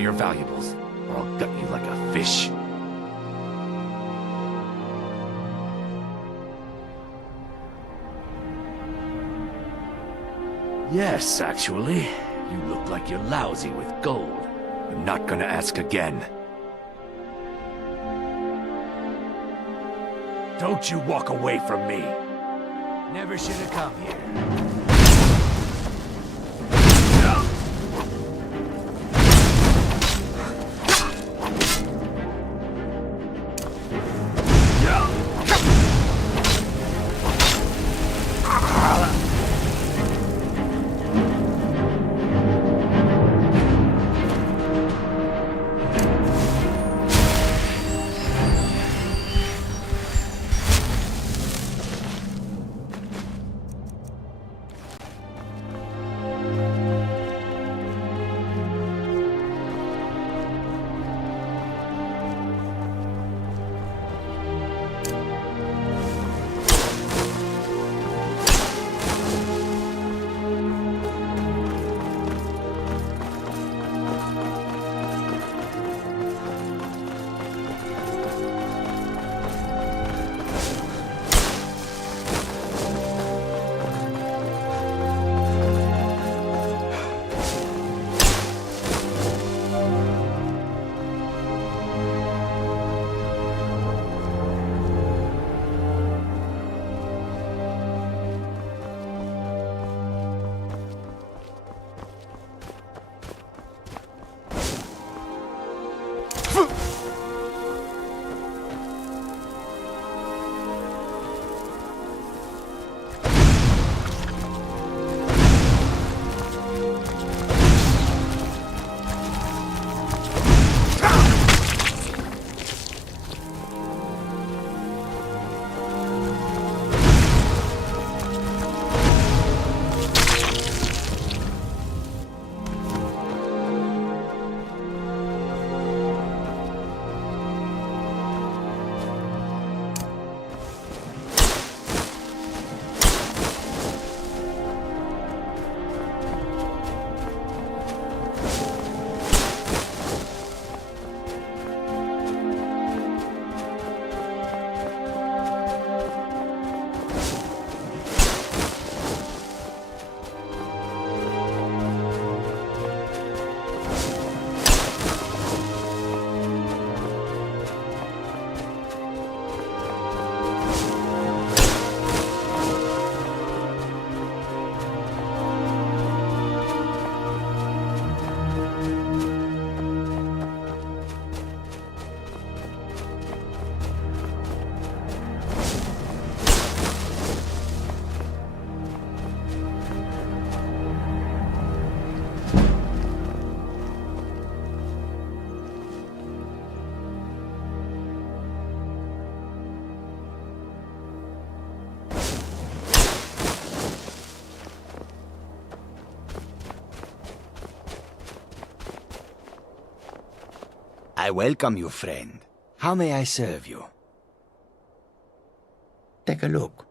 me your valuables, or I'll gut you like a fish. Yes, actually. You look like you're lousy with gold. I'm not gonna ask again. Don't you walk away from me. Never should have come here. I welcome you, friend. How may I serve you? Take a look.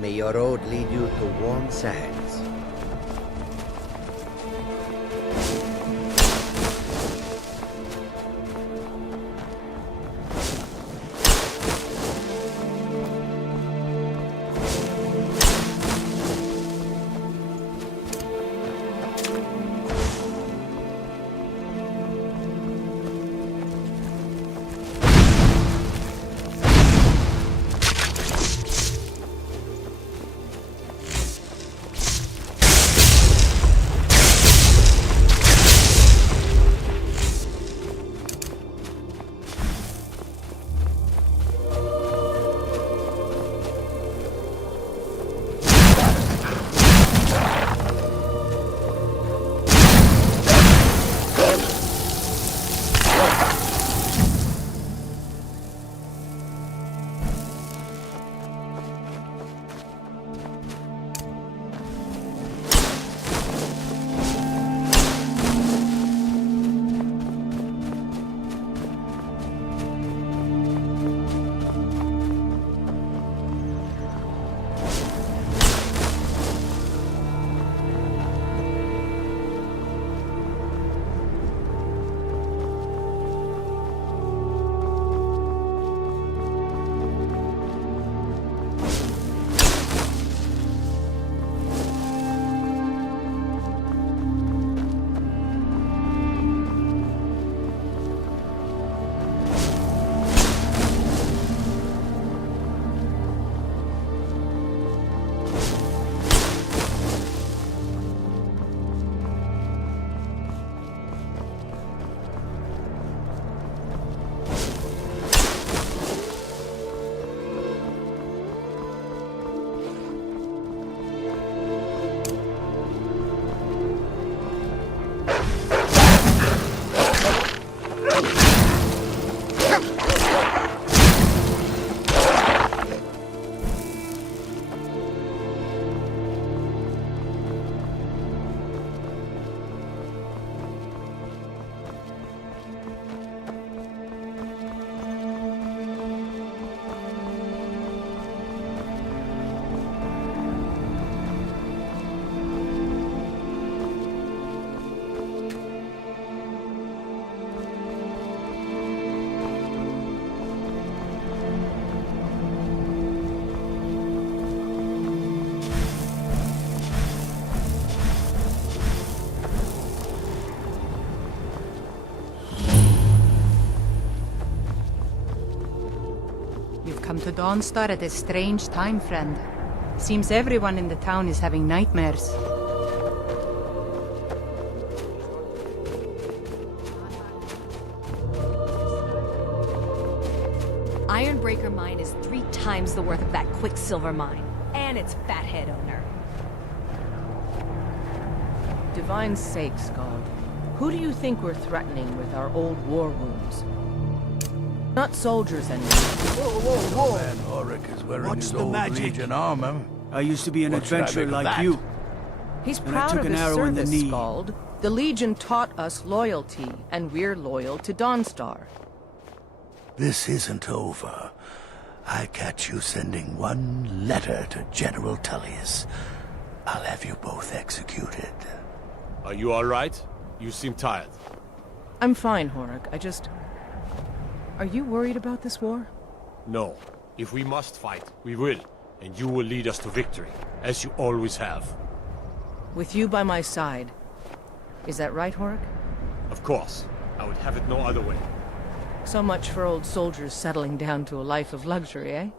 May your road lead you to warm sands. come to Dawnstar at a strange time, friend. Seems everyone in the town is having nightmares. Ironbreaker mine is 3 times the worth of that Quicksilver mine, and its fathead owner. Divine sakes, God. Who do you think we're threatening with our old war wounds? Not soldiers anymore. Whoa! Man, Ulrich is wearing What's his the old magic? Legion armor. I used to be an What should I adventurer make of like that? you. He's And I proud took of an his arrow in the service, knee. Scald. The Legion taught us loyalty, and we're loyal to Dawnstar. This isn't over. I catch you sending one letter to General Tullius. I'll have you both executed. Are you all right? You seem tired. I'm fine, Horik. Are you worried about this war? No. If we must fight, we will. And you will lead us to victory, as you always have. With you by my side. Is that right, Horik? Of course. I would have it no other way. So much for old soldiers settling down to a life of luxury, eh?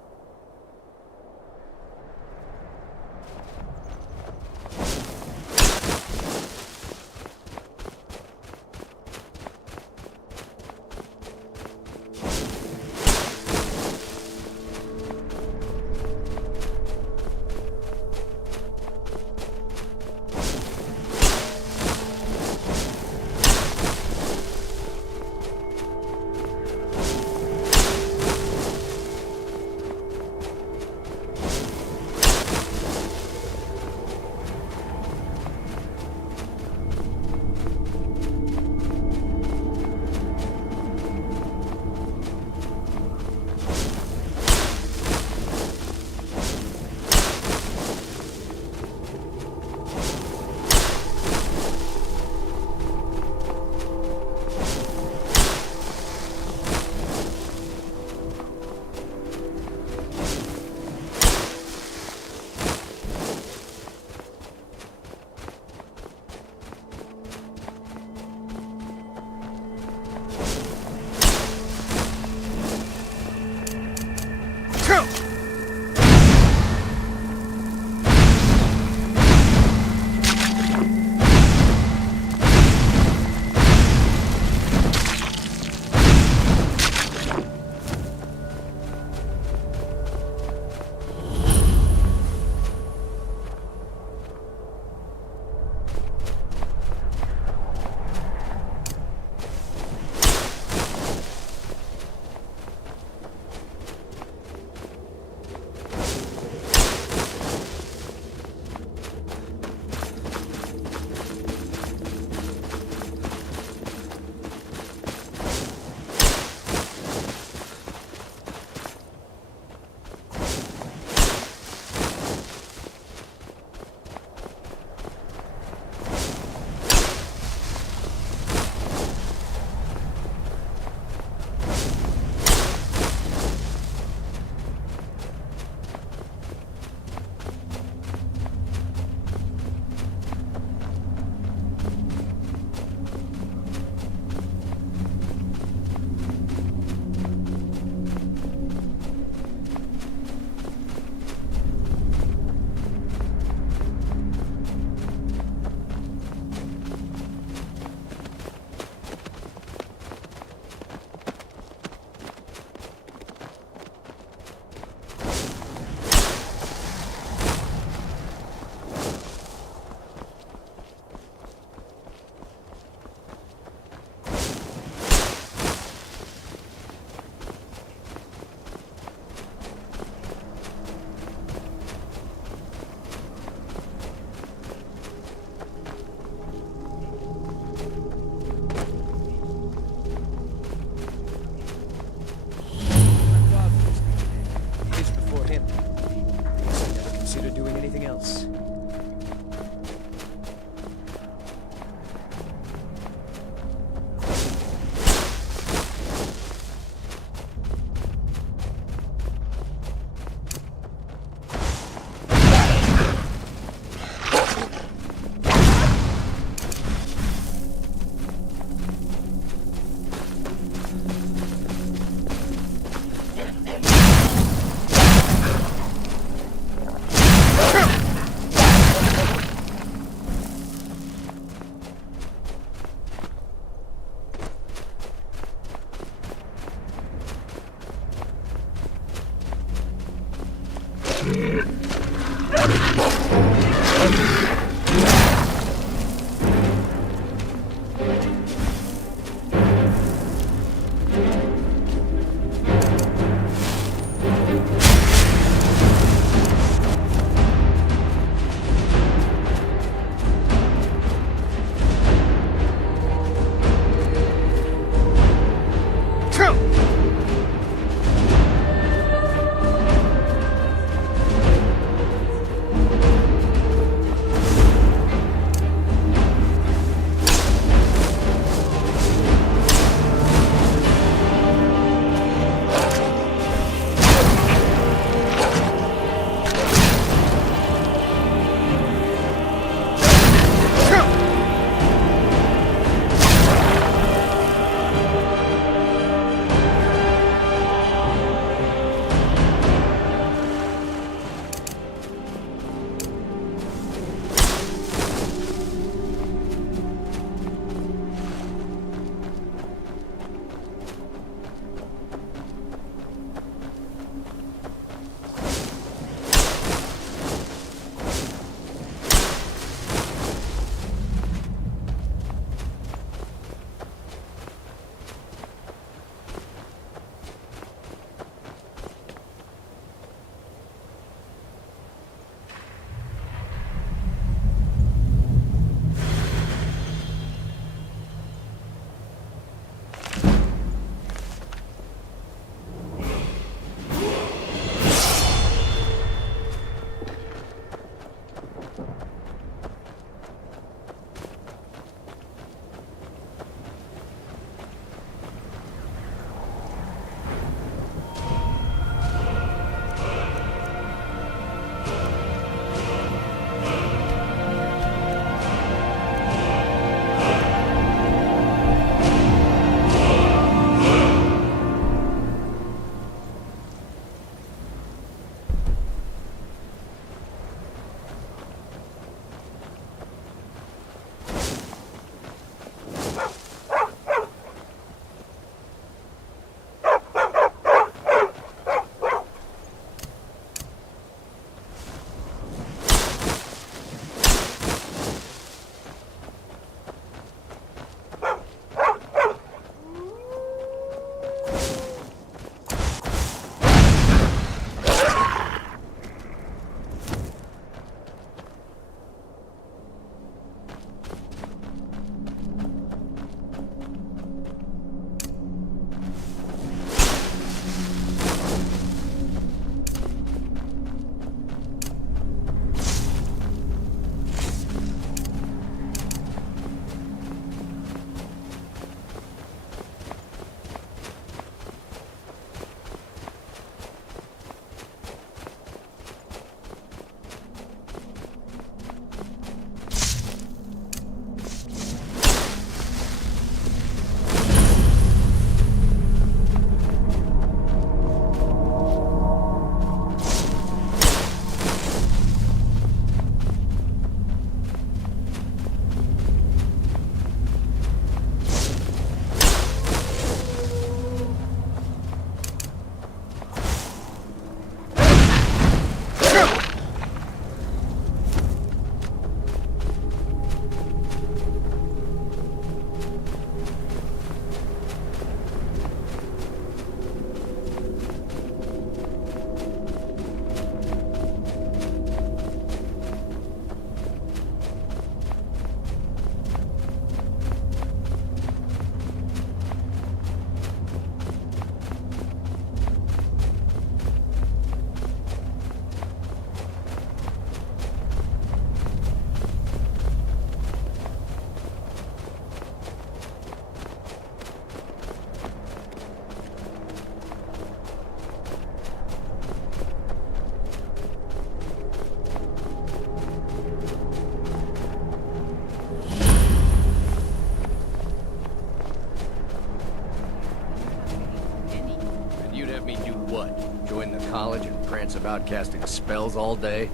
college and prance about casting spells all day?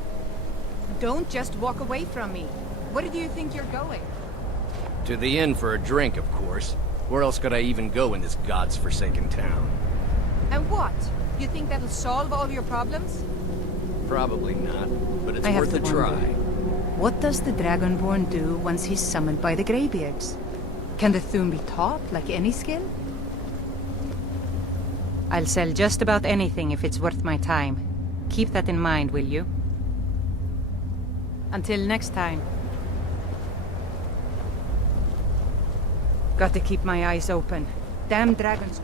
Don't just walk away from me. Where do you think you're going? To the inn for a drink, of course. Where else could I even go in this god's-forsaken town? And what? You think that'll solve all your problems? Probably not, but it's I have worth a to try. wonder. What does the Dragonborn do once he's summoned by the Greybeards? Can the Thune be taught like any skill? I'll sell just about anything if it's worth my time. Keep that in mind, will you? Until next time. Got to keep my eyes open. Damn dragons.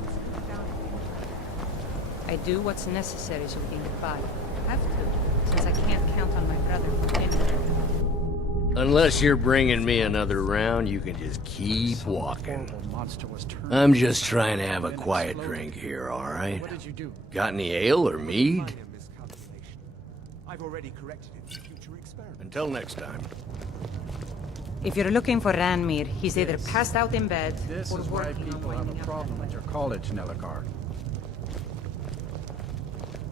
I do what's necessary so we can get by. Have to, since I can't count on my brother for anything. Unless you're bringing me another round, you can just keep walking. I'm just trying to have a quiet drink here, all right? Got any ale or mead? Until next time. If you're looking for Ranmir, he's either passed out in bed This or is why working on people have winding a up problem that with your college, Nelligar.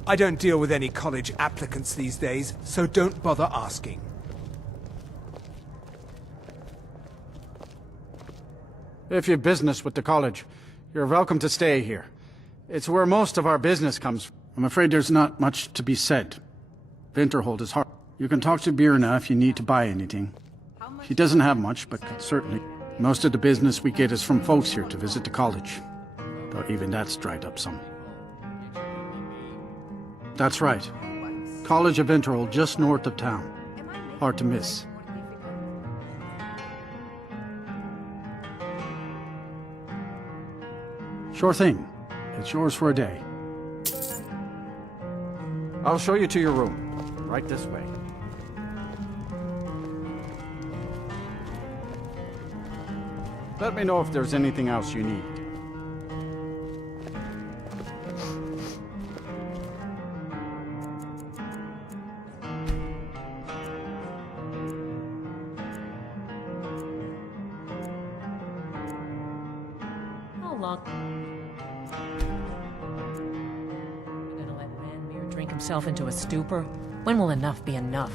I don't deal with any college applicants these days, so don't bother asking. If you've business with the college, you're welcome to stay here. It's where most of our business comes from. I'm afraid there's not much to be said. Winterhold is hard. You can talk to Birna if you need to buy anything. She doesn't have much, but could certainly. Most of the business we get is from folks here to visit the college. Though even that's dried up some. That's right. College of Winterhold, just north of town. Hard to miss. Sure thing. It's yours for a day. I'll show you to your room. Right this way. Let me know if there's anything else you need. How long? You gonna let Ranmir drink himself into a stupor? When will enough be enough?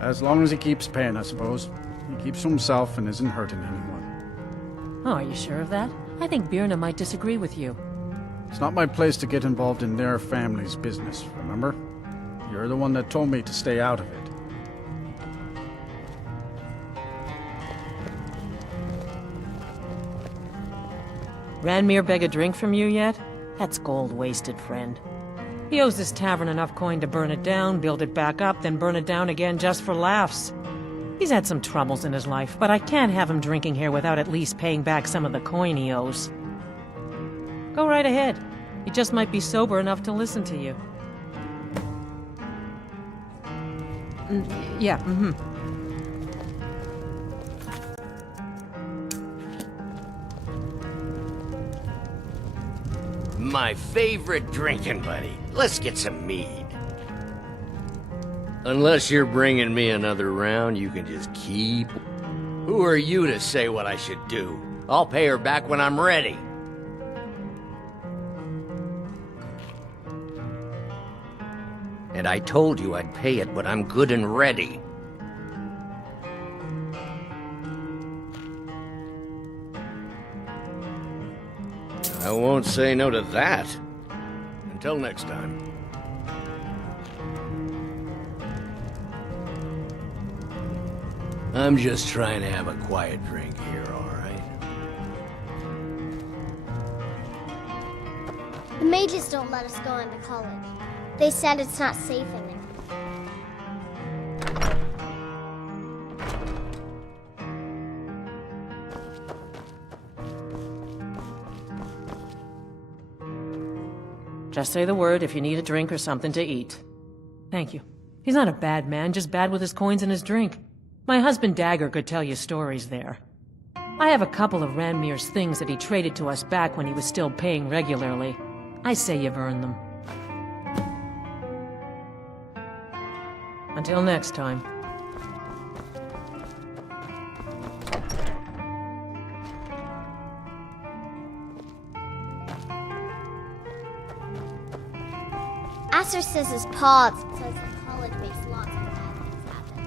As long as he keeps paying, I suppose. He keeps to himself and isn't hurting anyone. Oh, are you sure of that? I think Birna might disagree with you. It's not my place to get involved in their family's business, remember? You're the one that told me to stay out of it. Ranmir beg a drink from you yet? That's gold wasted, friend. He owes this tavern enough coin to burn it down, build it back up, then burn it down again just for laughs. He's had some troubles in his life, but I can't have him drinking here without at least paying back some of the coin he owes. Go right ahead. He just might be sober enough to listen to you. Yeah, My favorite drinking buddy. Let's get some mead. Unless you're bringing me another round, you can just keep... Who are you to say what I should do? I'll pay her back when I'm ready. And I told you I'd pay it when I'm good and ready. I won't say no to that. Until next time. I'm just trying to have a quiet drink here, all right? The mages don't let us go into college. They said it's not safe in there. Just say the word if you need a drink or something to eat. Thank you. He's not a bad man, just bad with his coins and his drink. My husband Dagger could tell you stories there. I have a couple of Ranmir's things that he traded to us back when he was still paying regularly. I say you've earned them. Until next time. Aster says his paw says the college makes lots of bad things happen.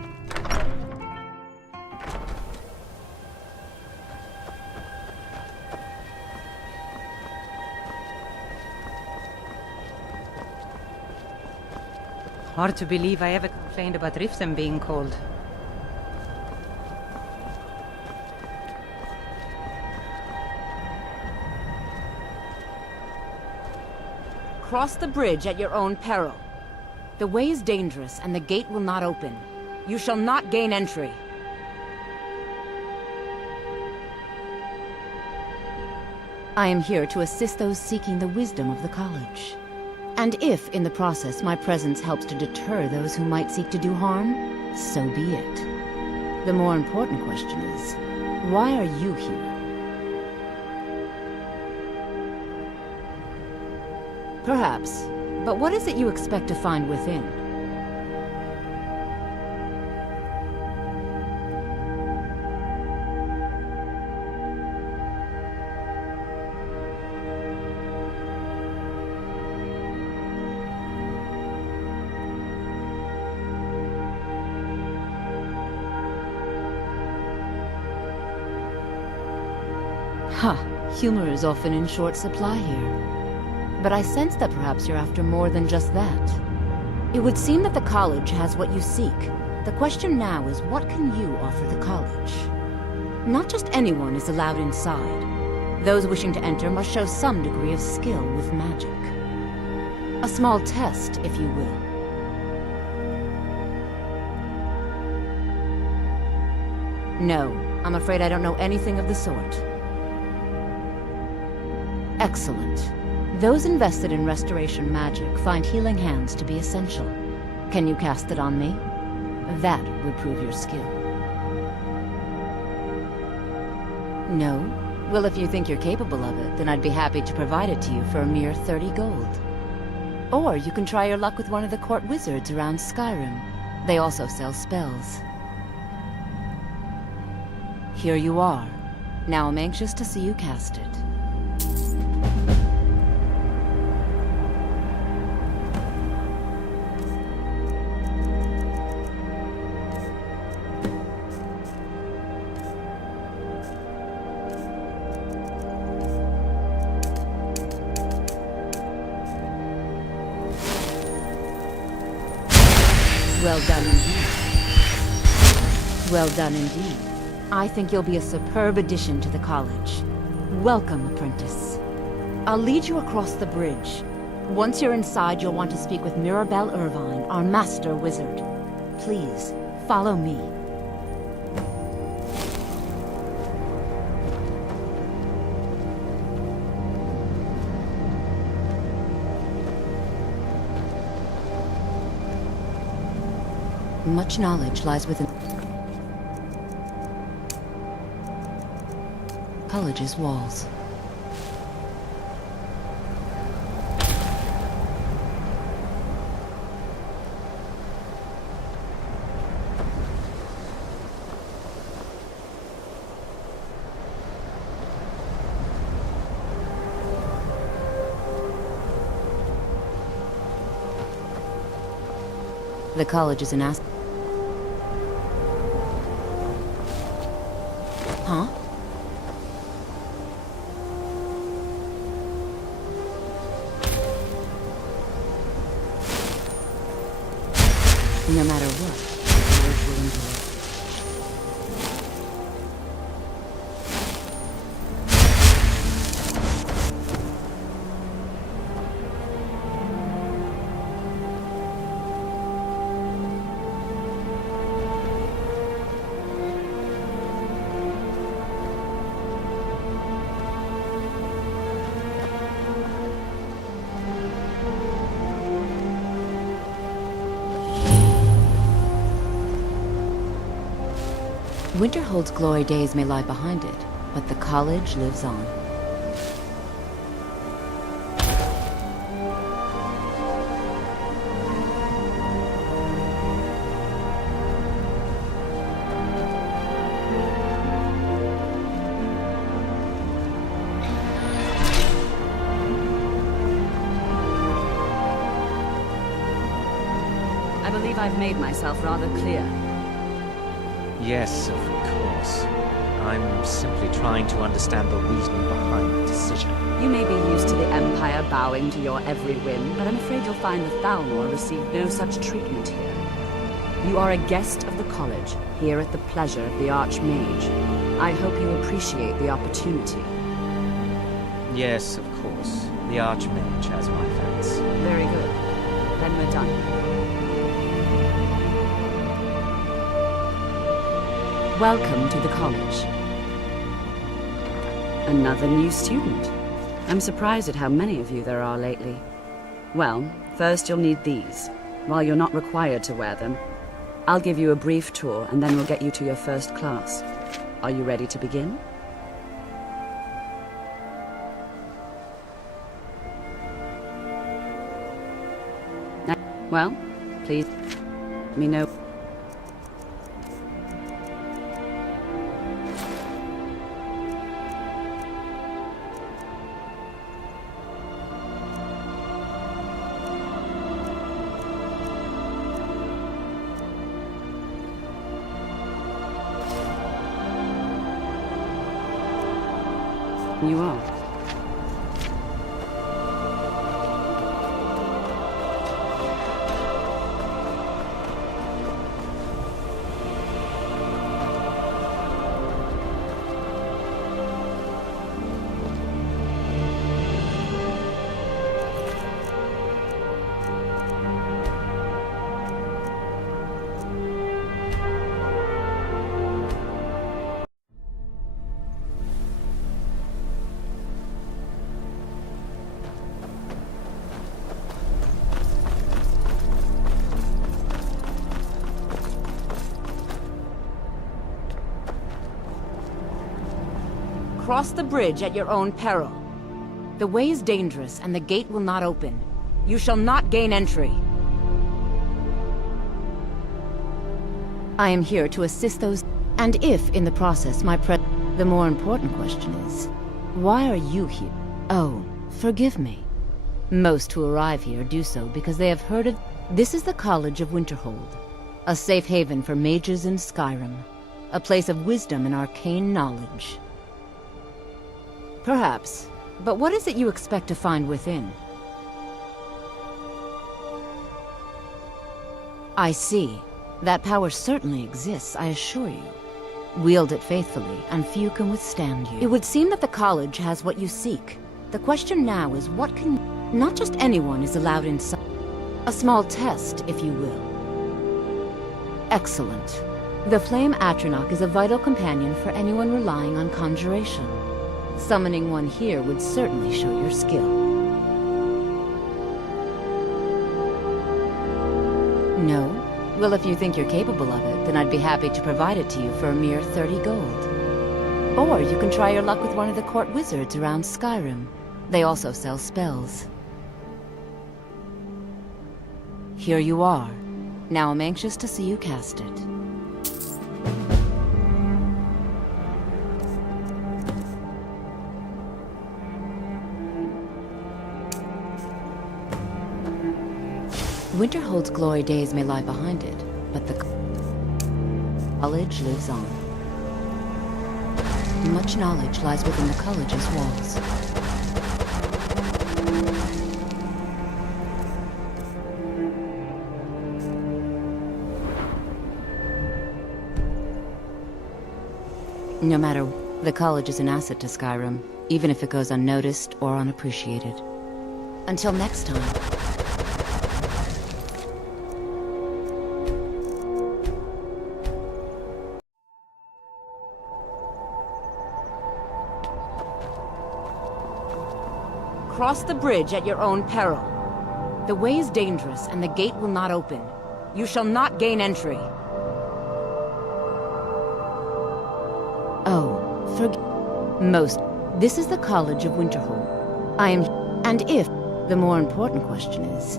Hard to believe I ever complained about Riften being cold. Cross the bridge at your own peril. The way is dangerous, and the gate will not open. You shall not gain entry. I am here to assist those seeking the wisdom of the college. And if, in the process, my presence helps to deter those who might seek to do harm, so be it. The more important question is, why are you here? Perhaps. But what is it you expect to find within? Humor is often in short supply here. But I sense that perhaps you're after more than just that. It would seem that the college has what you seek. The question now is, what can you offer the college? Not just anyone is allowed inside. Those wishing to enter must show some degree of skill with magic. A small test, if you will. No, I'm afraid I don't know anything of the sort. Excellent. Those invested in restoration magic find healing hands to be essential. Can you cast it on me? That would prove your skill. No? Well, if you think you're capable of it, then I'd be happy to provide it to you for a mere 30 gold. Or you can try your luck with one of the court wizards around Skyrim. They also sell spells. Here you are. Now I'm anxious to see you cast it. Well done indeed. Well done indeed. I think you'll be a superb addition to the college. Welcome, apprentice. I'll lead you across the bridge. Once you're inside, you'll want to speak with Mirabelle Irvine, our master wizard. Please, follow me. Much knowledge lies within college's walls. The college is an asset. Huh? No matter what, the Lord will endure. Winterhold's glory days may lie behind it, but the college lives on. I believe I've made myself rather clear. Yes, of course. I'm simply trying to understand the reasoning behind the decision. You may be used to the Empire bowing to your every whim, but I'm afraid you'll find the Thalmor receive no such treatment here. You are a guest of the college, here at the pleasure of the Archmage. I hope you appreciate the opportunity. Yes, of course. The Archmage has my thanks. Very good. Then we're done. Welcome to the college. Another new student. I'm surprised at how many of you there are lately. Well, first you'll need these. While you're not required to wear them, I'll give you a brief tour and then we'll get you to your first class. Are you ready to begin? Well, please let me know. You are. Cross the bridge at your own peril. The way is dangerous, and the gate will not open. You shall not gain entry. I am here to assist those, and if, in the process, the more important question is, why are you here? Oh, forgive me. Most who arrive here do so because they have heard of... This is the College of Winterhold, a safe haven for mages in Skyrim, a place of wisdom and arcane knowledge. Perhaps, but what is it you expect to find within? I see. That power certainly exists, I assure you. Wield it faithfully, and few can withstand you. It would seem that the college has what you seek. The question now is what can... Not just anyone is allowed inside. A small test, if you will. Excellent. The Flame Atronach is a vital companion for anyone relying on conjuration. Summoning one here would certainly show your skill. No? Well, if you think you're capable of it, then I'd be happy to provide it to you for a mere 30 gold. Or you can try your luck with one of the court wizards around Skyrim. They also sell spells. Here you are. Now I'm anxious to see you cast it. Winterhold's glory days may lie behind it, but the college lives on. Much knowledge lies within the college's walls. No matter, the college is an asset to Skyrim, even if it goes unnoticed or unappreciated. Until next time. Cross the bridge at your own peril. The way is dangerous, and the gate will not open. You shall not gain entry. Oh, most. This is the College of Winterhold. I am... And if... The more important question is...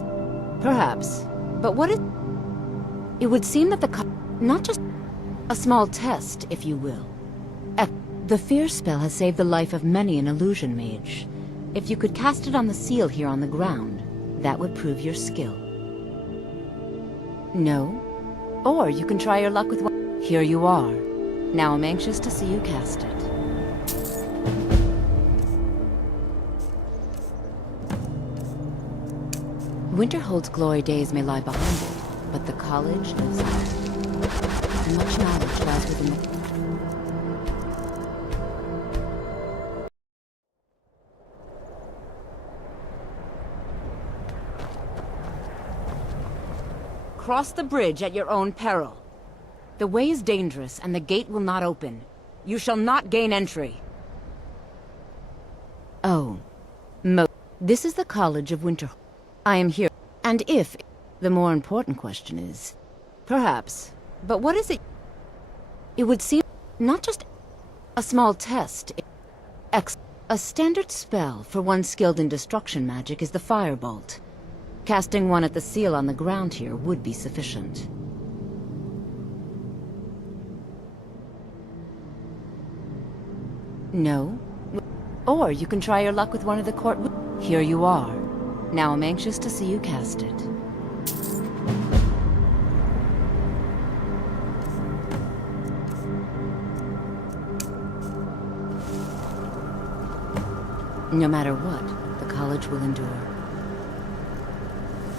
Perhaps. But what is... It would seem that the not just... A small test, if you will. The fear spell has saved the life of many an illusion mage. If you could cast it on the seal here on the ground, that would prove your skill. No? Or you can try your luck with one... Here you are. Now I'm anxious to see you cast it. Winterhold's glory days may lie behind it, but the college lives on. Much knowledge lies within the... Cross the bridge at your own peril. The way is dangerous, and the gate will not open. You shall not gain entry. Oh. This is the College of Winterhold. I am here. And if... The more important question is... Perhaps. But what is it? It would seem... Not just... A small test. A standard spell for one skilled in destruction magic is the Firebolt. Casting one at the seal on the ground here would be sufficient. No? Or you can try your luck with one of the court... Here you are. Now I'm anxious to see you cast it. No matter what, the college will endure.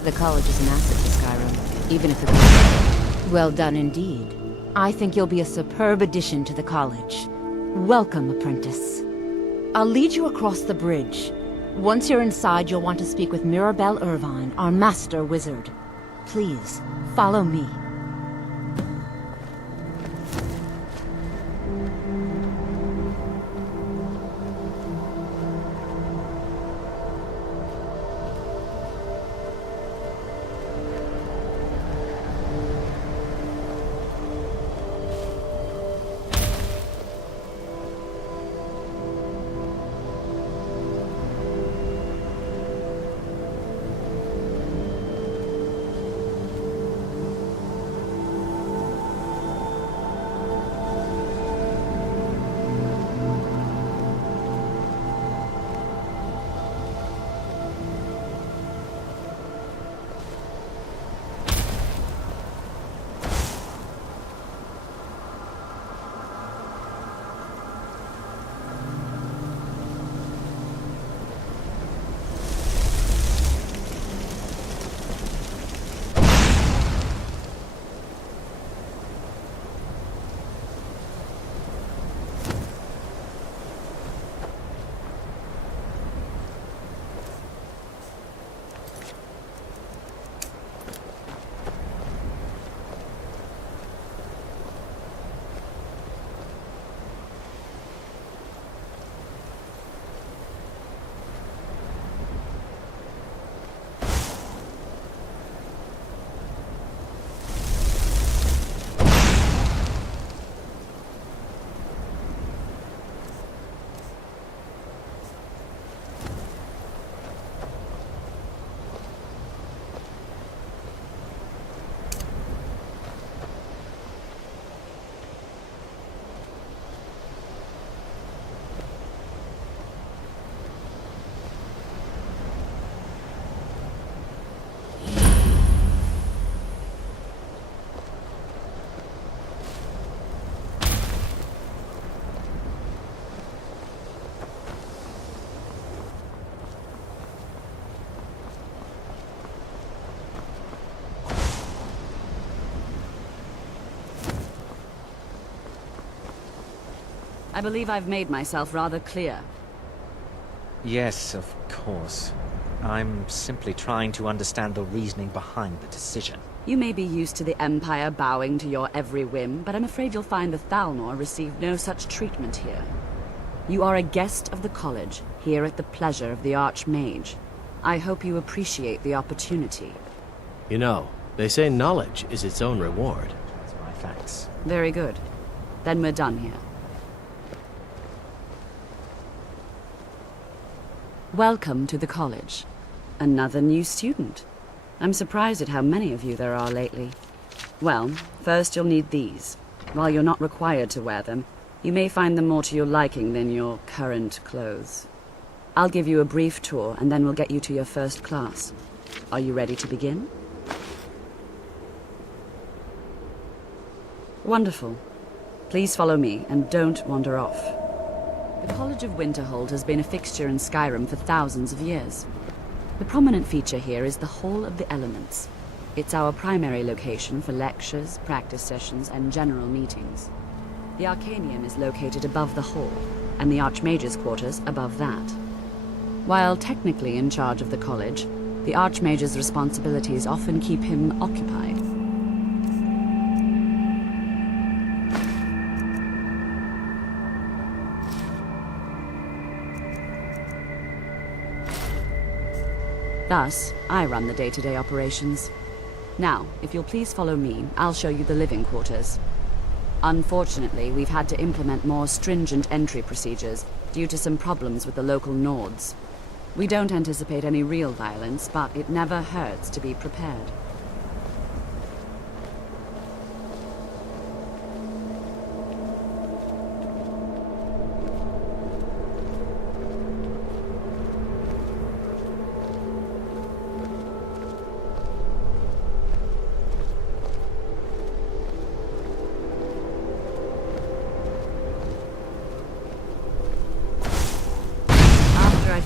The college is an asset to Skyrim, even if it... Well done indeed. I think you'll be a superb addition to the college. Welcome, apprentice. I'll lead you across the bridge. Once you're inside, you'll want to speak with Mirabelle Irvine, our master wizard. Please, follow me. I believe I've made myself rather clear. Yes, of course. I'm simply trying to understand the reasoning behind the decision. You may be used to the Empire bowing to your every whim, but I'm afraid you'll find the Thalmor received no such treatment here. You are a guest of the college, here at the pleasure of the Archmage. I hope you appreciate the opportunity. You know, they say knowledge is its own reward. That's my thanks. Very good. Then we're done here. Welcome to the college. Another new student. I'm surprised at how many of you there are lately. Well, first you'll need these. While you're not required to wear them, you may find them more to your liking than your current clothes. I'll give you a brief tour, and then we'll get you to your first class. Are you ready to begin? Wonderful. Please follow me, and don't wander off. The College of Winterhold has been a fixture in Skyrim for thousands of years. The prominent feature here is the Hall of the Elements. It's our primary location for lectures, practice sessions, and general meetings. The Arcanium is located above the hall, and the Archmage's quarters above that. While technically in charge of the college, the Archmage's responsibilities often keep him occupied. Thus, I run the day-to-day operations. Now, if you'll please follow me, I'll show you the living quarters. Unfortunately, we've had to implement more stringent entry procedures due to some problems with the local Nords. We don't anticipate any real violence, but it never hurts to be prepared.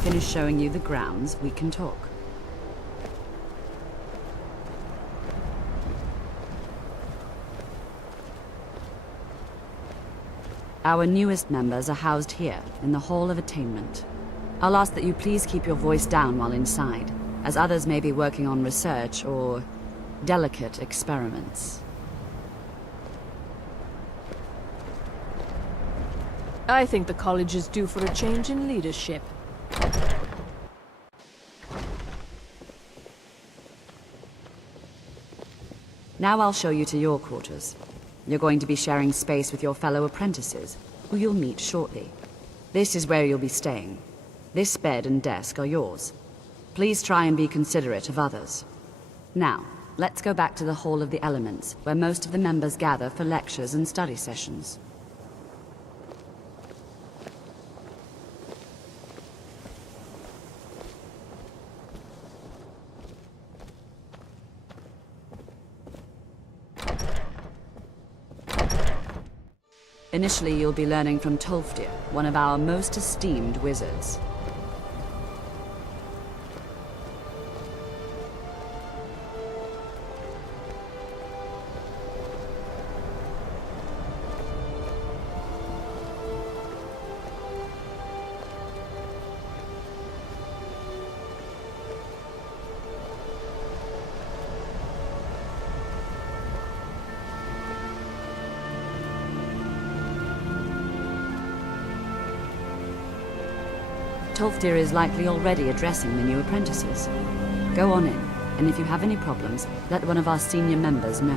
Finish showing you the grounds, we can talk. Our newest members are housed here, in the Hall of Attainment. I'll ask that you please keep your voice down while inside, as others may be working on research or delicate experiments. I think the college is due for a change in leadership. Now I'll show you to your quarters. You're going to be sharing space with your fellow apprentices, who you'll meet shortly. This is where you'll be staying. This bed and desk are yours. Please try and be considerate of others. Now, let's go back to the Hall of the Elements, where most of the members gather for lectures and study sessions. Initially, you'll be learning from Tolfdir, one of our most esteemed wizards. Tolfdir is likely already addressing the new apprentices. Go on in, and if you have any problems, let one of our senior members know.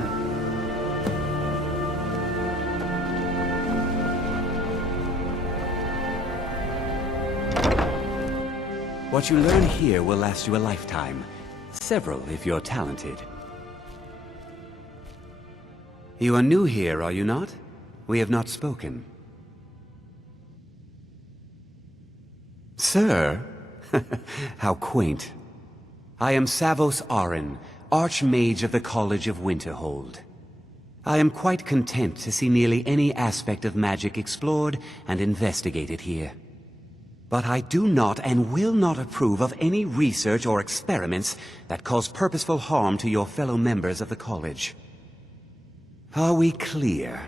What you learn here will last you a lifetime. Several, if you're talented. You are new here, are you not? We have not spoken. Sir? How quaint. I am Savos Arin, Archmage of the College of Winterhold. I am quite content to see nearly any aspect of magic explored and investigated here. But I do not and will not approve of any research or experiments that cause purposeful harm to your fellow members of the college. Are we clear?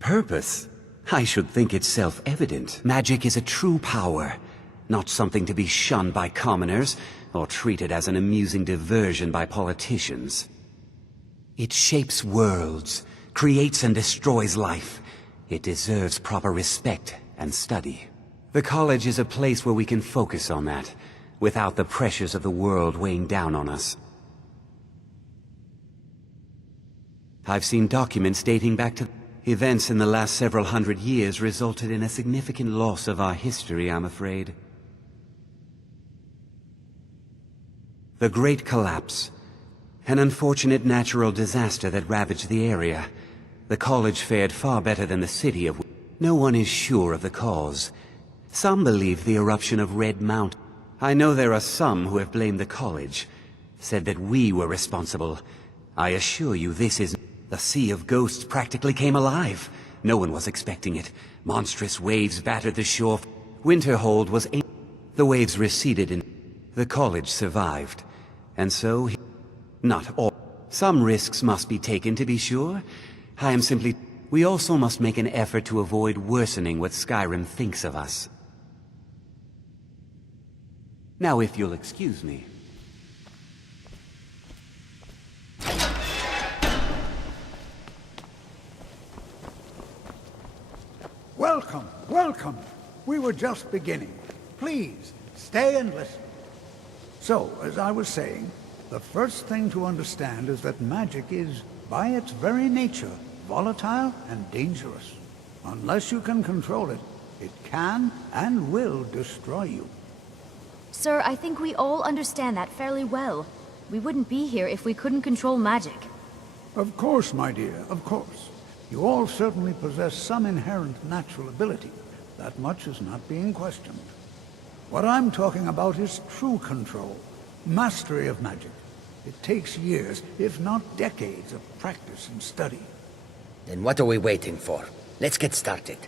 Purpose? I should think it's self-evident. Magic is a true power, not something to be shunned by commoners or treated as an amusing diversion by politicians. It shapes worlds, creates and destroys life. It deserves proper respect and study. The college is a place where we can focus on that, without the pressures of the world weighing down on us. I've seen documents dating back to events in the last several hundred years resulted in a significant loss of our history, I'm afraid. The Great Collapse, an unfortunate natural disaster that ravaged the area. The college fared far better than the city of... No one is sure of the cause. Some believe the eruption of Red Mount. I know there are some who have blamed the college, said that we were responsible. I assure you this is... The Sea of Ghosts practically came alive. No one was expecting it. Monstrous waves battered the shore. Winterhold was... The waves receded and... The college survived. And so... Not all. Some risks must be taken, to be sure. I am simply... We also must make an effort to avoid worsening what Skyrim thinks of us. Now, if you'll excuse me. Welcome, welcome. We were just beginning. Please, stay and listen. So, as I was saying, the first thing to understand is that magic is, by its very nature, volatile and dangerous. Unless you can control it, it can and will destroy you. Sir, I think we all understand that fairly well. We wouldn't be here if we couldn't control magic. Of course, my dear, of course. You all certainly possess some inherent natural ability. That much is not being questioned. What I'm talking about is true control, mastery of magic. It takes years, if not decades, of practice and study. Then what are we waiting for? Let's get started.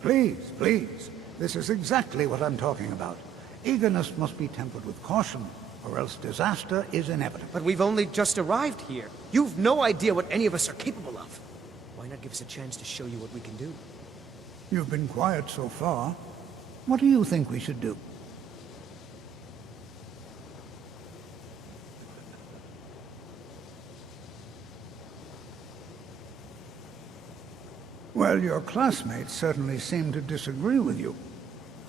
Please, please. This is exactly what I'm talking about. Eagerness must be tempered with caution, or else disaster is inevitable. But we've only just arrived here. You've no idea what any of us are capable of. Why not give us a chance to show you what we can do? You've been quiet so far. What do you think we should do? Well, your classmates certainly seem to disagree with you.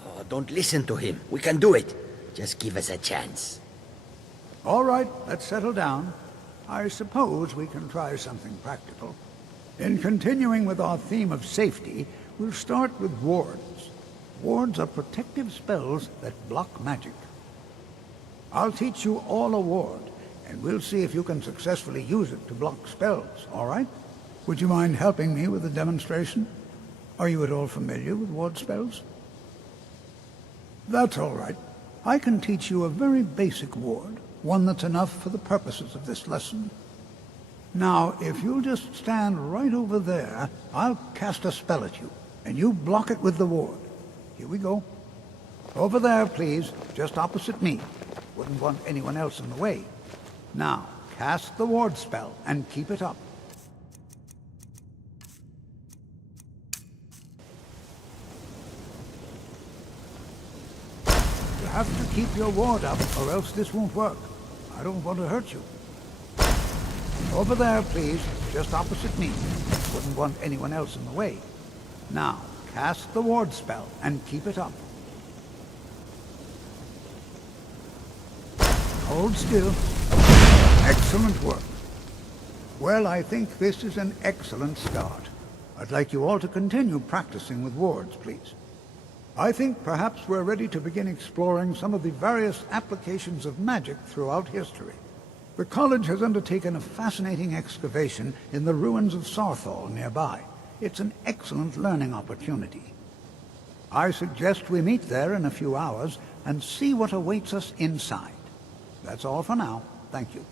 Oh, don't listen to him. We can do it. Just give us a chance. All right, let's settle down. I suppose we can try something practical. In continuing with our theme of safety, we'll start with wards. Wards are protective spells that block magic. I'll teach you all a ward, and we'll see if you can successfully use it to block spells, all right? Would you mind helping me with the demonstration? Are you at all familiar with ward spells? That's all right. I can teach you a very basic ward, one that's enough for the purposes of this lesson. Now, if you'll just stand right over there, I'll cast a spell at you, and you block it with the ward. Here we go. Over there, please, just opposite me. Wouldn't want anyone else in the way. Now, cast the ward spell, and keep it up. You have to keep your ward up, or else this won't work. I don't want to hurt you. Over there, please, just opposite me. Wouldn't want anyone else in the way. Now, cast the ward spell, and keep it up. Hold still. Excellent work. Well, I think this is an excellent start. I'd like you all to continue practicing with wards, please. I think perhaps we're ready to begin exploring some of the various applications of magic throughout history. The college has undertaken a fascinating excavation in the ruins of Cyrodiil nearby. It's an excellent learning opportunity. I suggest we meet there in a few hours and see what awaits us inside. That's all for now. Thank you.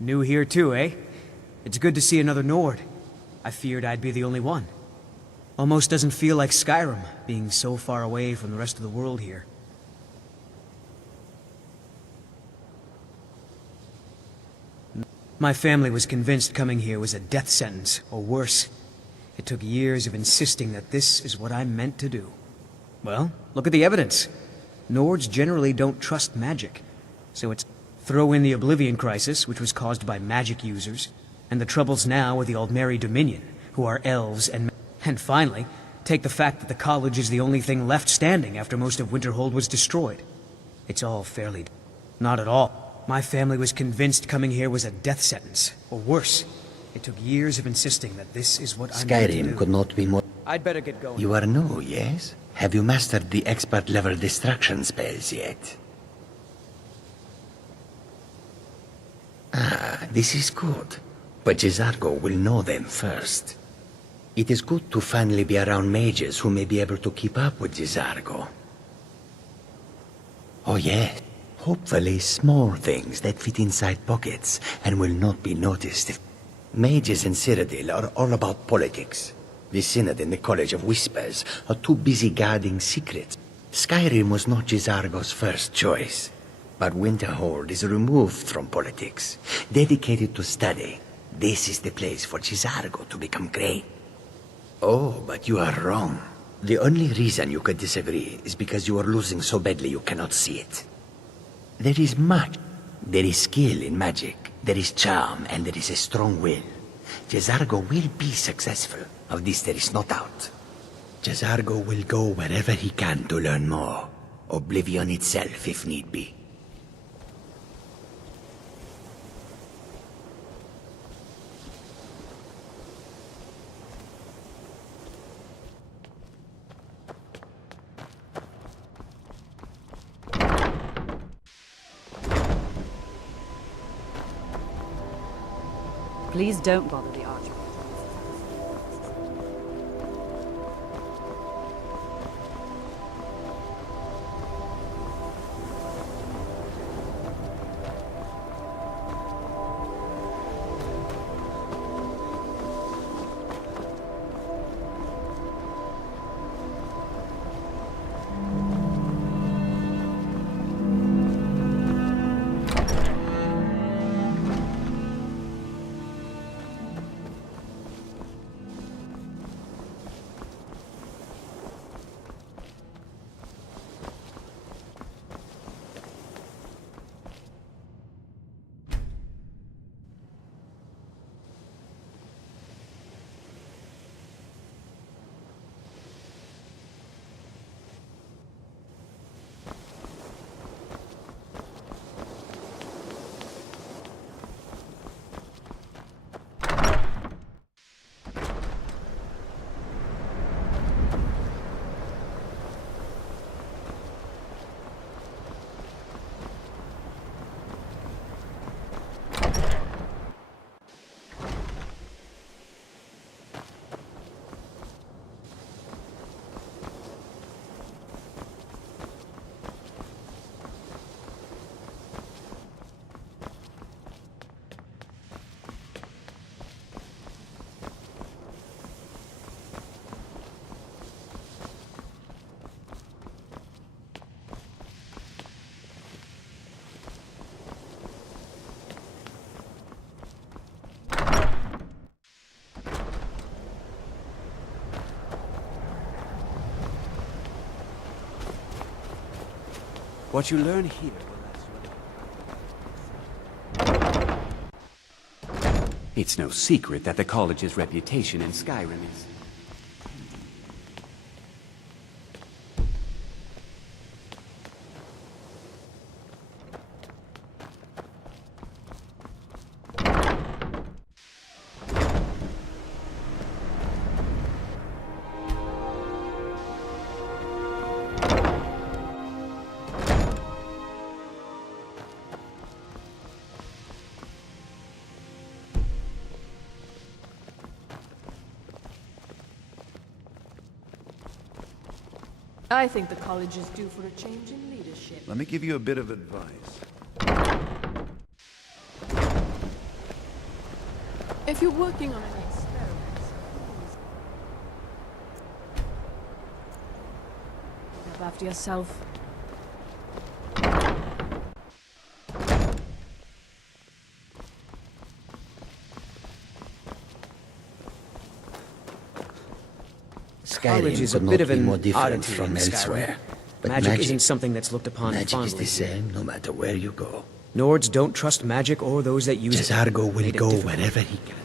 New here too, eh? It's good to see another Nord. I feared I'd be the only one. Almost doesn't feel like Skyrim, being so far away from the rest of the world here. My family was convinced coming here was a death sentence, or worse. It took years of insisting that this is what I'm meant to do. Well, look at the evidence. Nords generally don't trust magic, so it's... Throw in the Oblivion crisis, which was caused by magic users, and the troubles now with the Aldmeri Dominion, who are elves and... And finally, take the fact that the college is the only thing left standing after most of Winterhold was destroyed. It's all fairly... Not at all. My family was convinced coming here was a death sentence, or worse. It took years of insisting that this is what I'm meant to do. Skyrim could not be more... I'd better get going. You are new, yes? Have you mastered the expert-level distraction spells yet? Ah, this is good. But Jizargo will know them first. It is good to finally be around mages who may be able to keep up with Jizargo. Oh yes, hopefully small things that fit inside pockets and will not be noticed. Mages in Cyrodiil are all about politics. The Synod and the College of Whispers are too busy guarding secrets. Skyrim was not Jizargo's first choice. But Winterhold is removed from politics, dedicated to study. This is the place for Jizargo to become great. Oh, but you are wrong. The only reason you could disagree is because you are losing so badly you cannot see it. There is much. There is skill in magic, there is charm, and there is a strong will. Jizargo will be successful. Of this there is no doubt. Jizargo will go wherever he can to learn more. Oblivion itself, if need be. Please don't bother the archer. What you learn here will last you. It's no secret that the college's reputation in Skyrim is... I think the college is due for a change in leadership. Let me give you a bit of advice. If you're working on any experiments, look after yourself. College is a could bit not of be an more different oddity from in Skyrim. elsewhere. But Magic isn't something that's looked upon magic fondly. is the same no matter where you go. Nords don't trust magic or those that use it. Jizargo will Made it go difficult. wherever he can.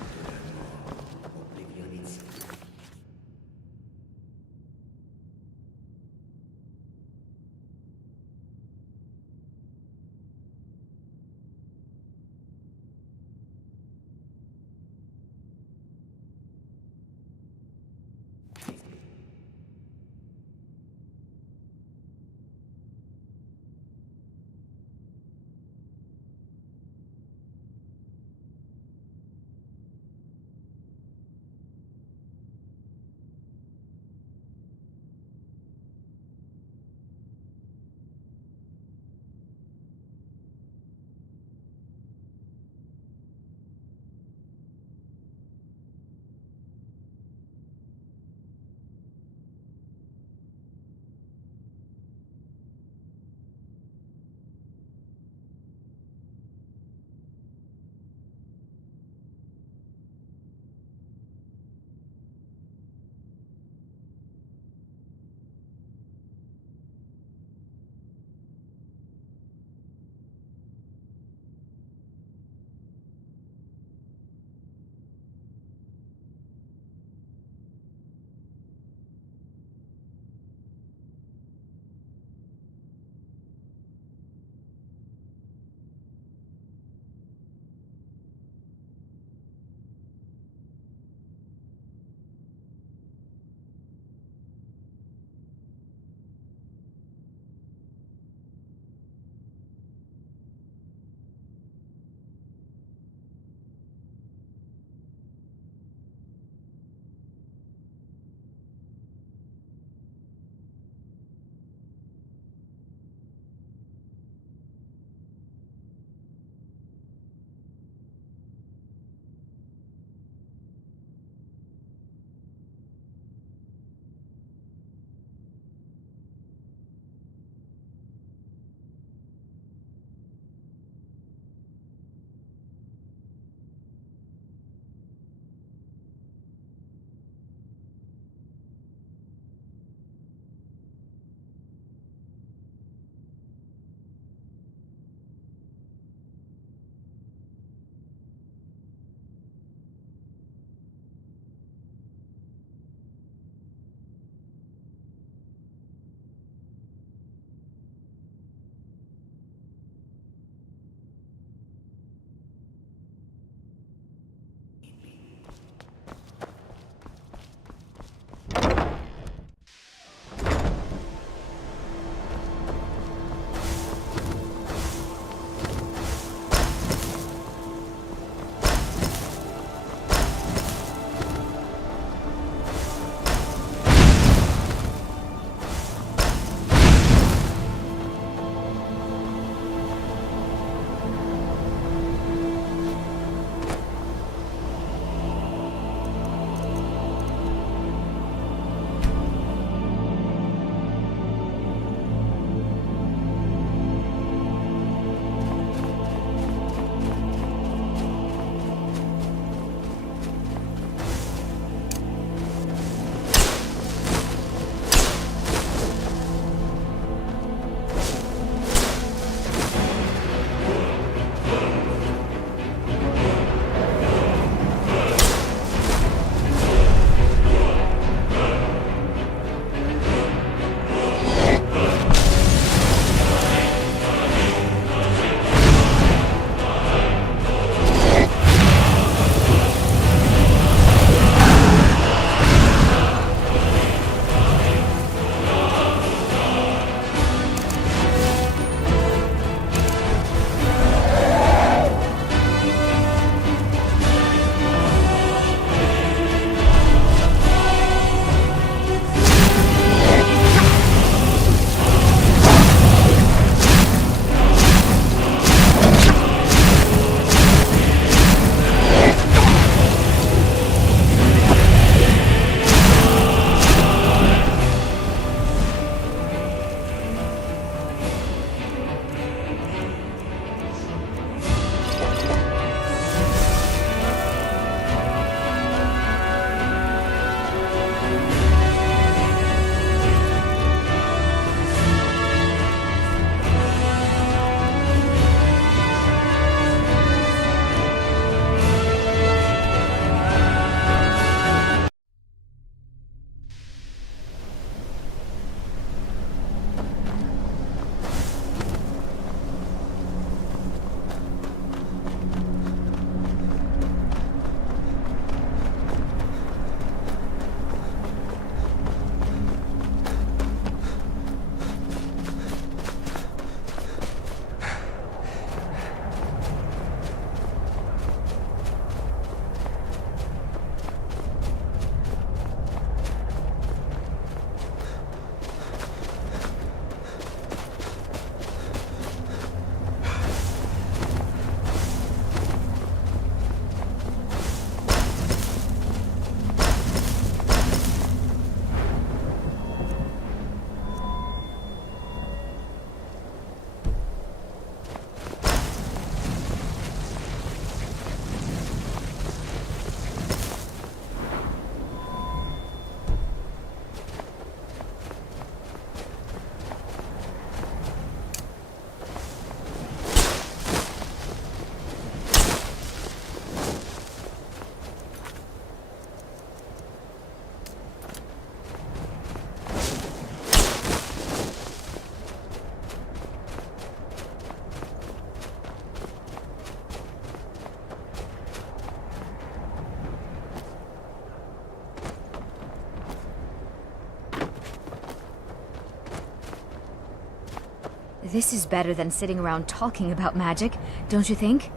This is better than sitting around talking about magic, don't you think?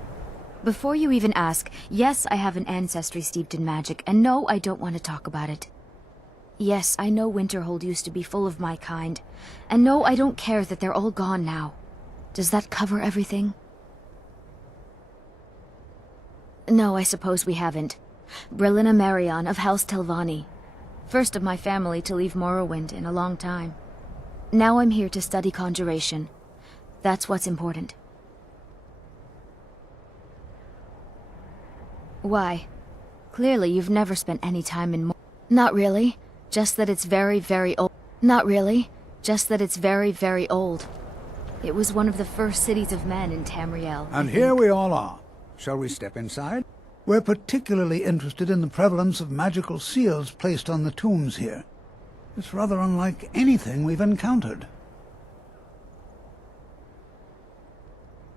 Before you even ask, yes, I have an ancestry steeped in magic, and no, I don't want to talk about it. Yes, I know Winterhold used to be full of my kind, and no, I don't care that they're all gone now. Does that cover everything? No, I suppose we haven't. Brillina Marion of House Telvanni. First of my family to leave Morrowind in a long time. Now I'm here to study conjuration. That's what's important. Why? Clearly you've never spent any time in Not really. Just that it's very, very old. Not really. Just that it's very, very old. It was one of the first cities of men in Tamriel. And here we all are. Shall we step inside? We're particularly interested in the prevalence of magical seals placed on the tombs here. It's rather unlike anything we've encountered.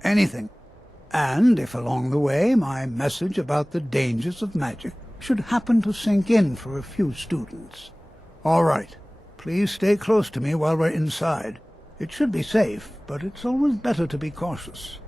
Anything. And if along the way my message about the dangers of magic should happen to sink in for a few students. All right. Please stay close to me while we're inside. It should be safe, but it's always better to be cautious.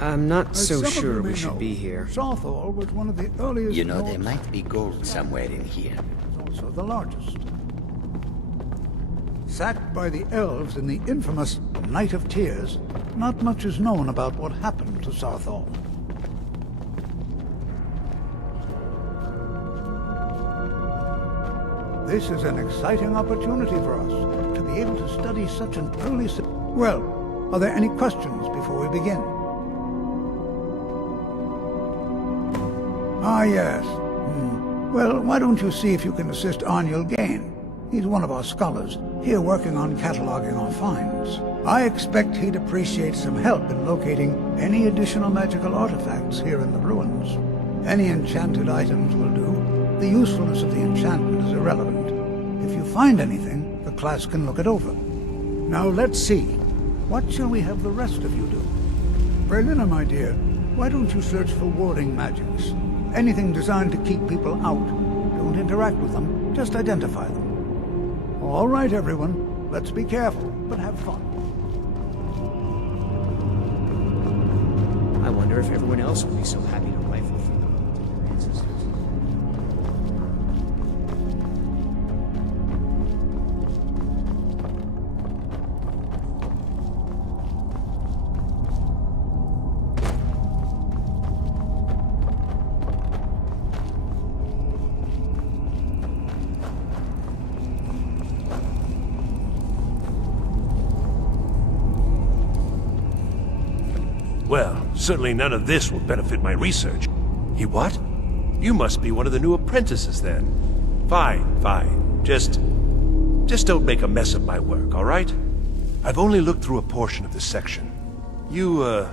I'm not so Some of sure you we may should know, be here. Sawthorl was one of the earliest... You know, there might be gold somewhere in here. Also the largest. Sacked by the elves in the infamous Night of Tears, not much is known about what happened to Sawthorl. This is an exciting opportunity for us, to be able to study such an early... Well, are there any questions before we begin? Ah, yes. Well, why don't you see if you can assist Arniel Gain? He's one of our scholars, here working on cataloging our finds. I expect he'd appreciate some help in locating any additional magical artifacts here in the ruins. Any enchanted items will do. The usefulness of the enchantment is irrelevant. If you find anything, the class can look it over. Now let's see. What shall we have the rest of you do? Brillina, my dear, why don't you search for warding magics? Anything designed to keep people out. Don't interact with them, just identify them. All right, everyone. Let's be careful, but have fun. I wonder if everyone else would be so happy to rifle through the vault of their ancestors. Well, certainly none of this will benefit my research. He what? You must be one of the new apprentices then. Fine. Just don't make a mess of my work, all right? I've only looked through a portion of this section. You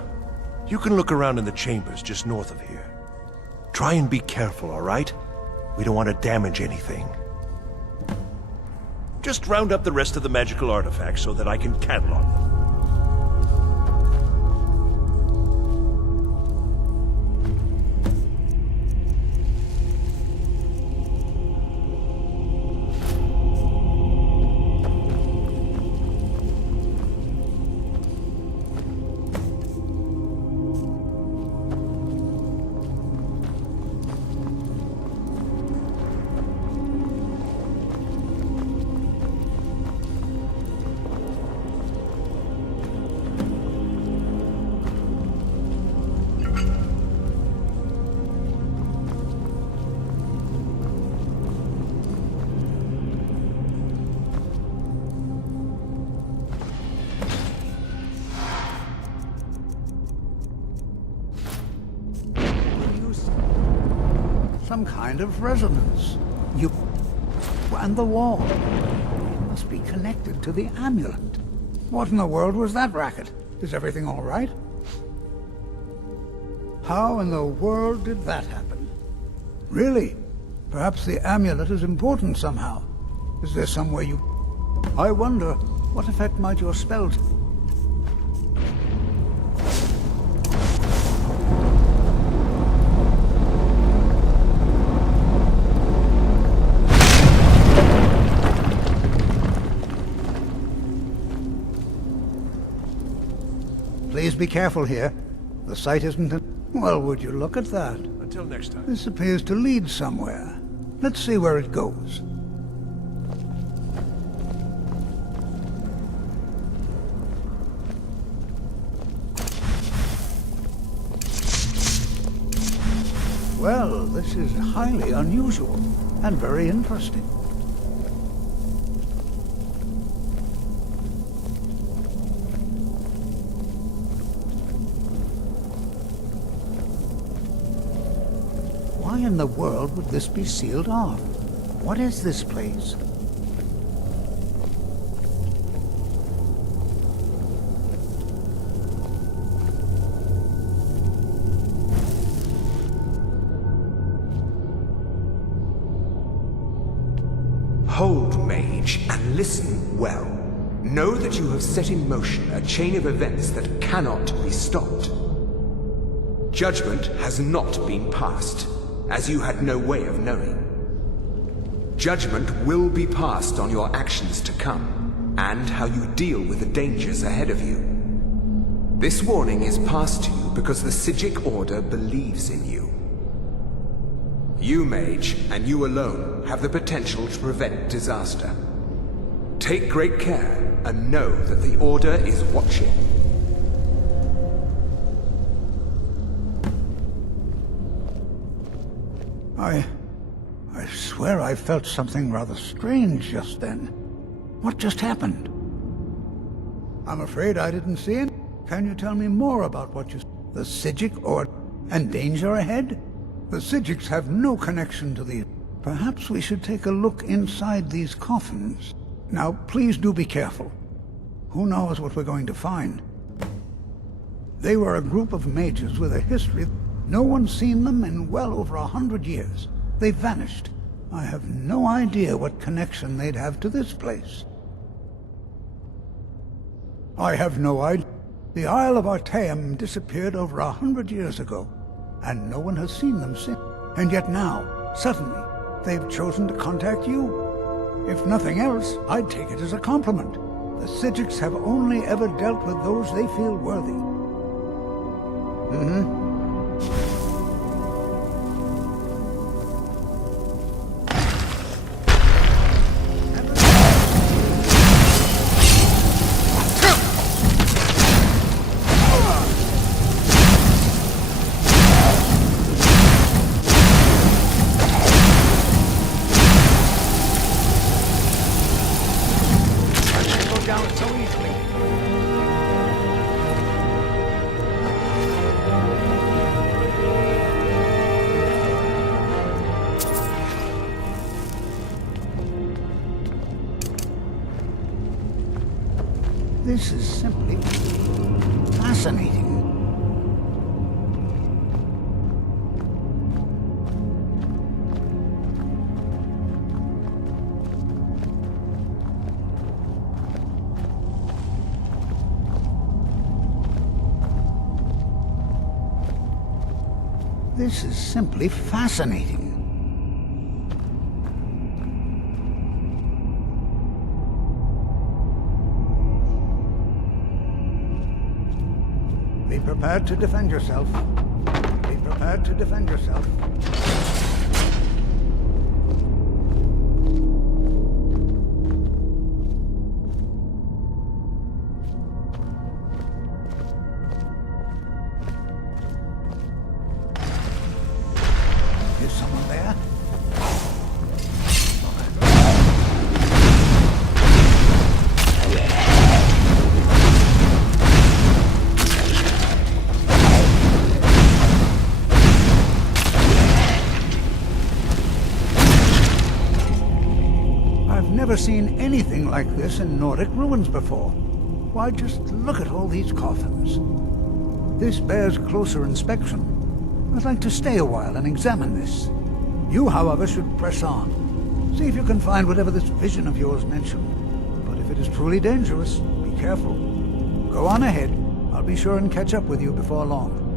can look around in the chambers just north of here. Try and be careful, all right? We don't want to damage anything. Just round up the rest of the magical artifacts so that I can catalog them. Some kind of resonance. You... and the wall. It must be connected to the amulet. What in the world was that racket? Is everything all right? How in the world did that happen? Really? Perhaps the amulet is important somehow. Is there some way you... I wonder, what effect might your spells... Please be careful here. The site isn't... Well, would you look at that? Until next time. This appears to lead somewhere. Let's see where it goes. Well, this is highly unusual and very interesting. Why in the world would this be sealed off? What is this place? Hold, Mage, and listen well. Know that you have set in motion a chain of events that cannot be stopped. Judgment has not been passed, as you had no way of knowing. Judgment will be passed on your actions to come, and how you deal with the dangers ahead of you. This warning is passed to you because the Psijic Order believes in you. You, Mage, and you alone, have the potential to prevent disaster. Take great care, and know that the Order is watching. I swear I felt something rather strange just then. What just happened? I'm afraid I didn't see it. Can you tell me more about what you... The Psijic Order and danger ahead? The Psijics have no connection to these. Perhaps we should take a look inside these coffins. Now, please do be careful. Who knows what we're going to find? They were a group of mages with a history. No one's seen them in well over 100 years. They vanished. I have no idea what connection they'd have to this place. I have no idea. The Isle of Artaeum disappeared over 100 years ago, and no one has seen them since. And yet now, suddenly, they've chosen to contact you. If nothing else, I'd take it as a compliment. The Psijics have only ever dealt with those they feel worthy. This is simply fascinating. This is simply fascinating. Be prepared to defend yourself. Be prepared to defend yourself. Is someone there? Never seen anything like this in Nordic ruins before. Why, just look at all these coffins. This bears closer inspection. I'd like to stay a while and examine this. You, however, should press on. See if you can find whatever this vision of yours mentioned. But if it is truly dangerous, be careful. Go on ahead. I'll be sure and catch up with you before long.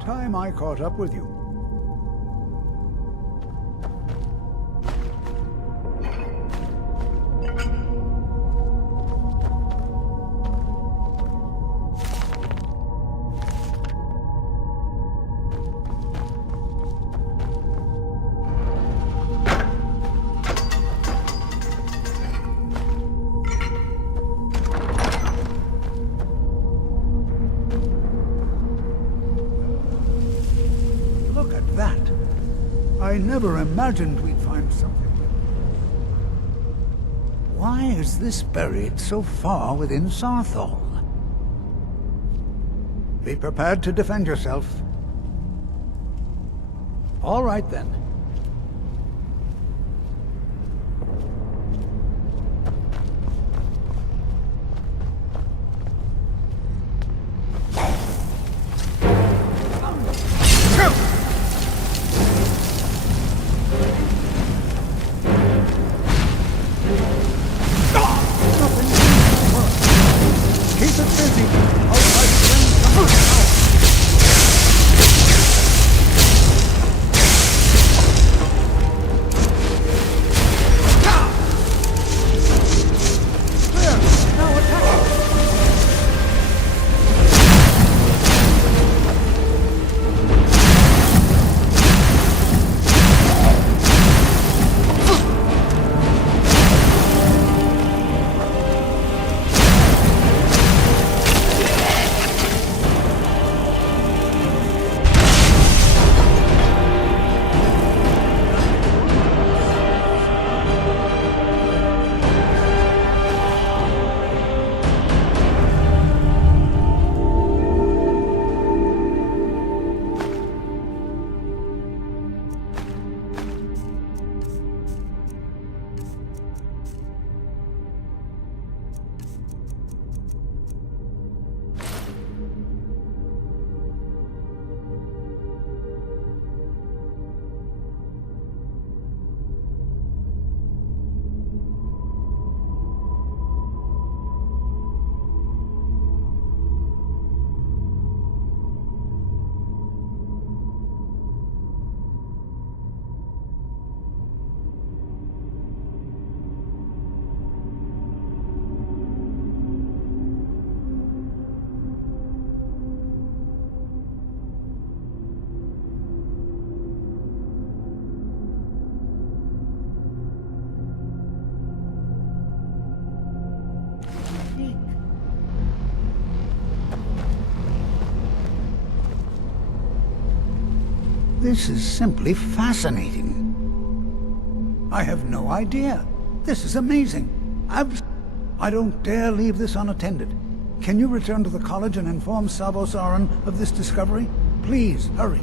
time I caught up with you. Look at that. I never imagined we'd find something. Why is this buried so far within Sarthol? Be prepared to defend yourself. All right then. This is simply fascinating. I have no idea. This is amazing. I don't dare leave this unattended. Can you return to the college and inform Savos Aran of this discovery? Please, hurry.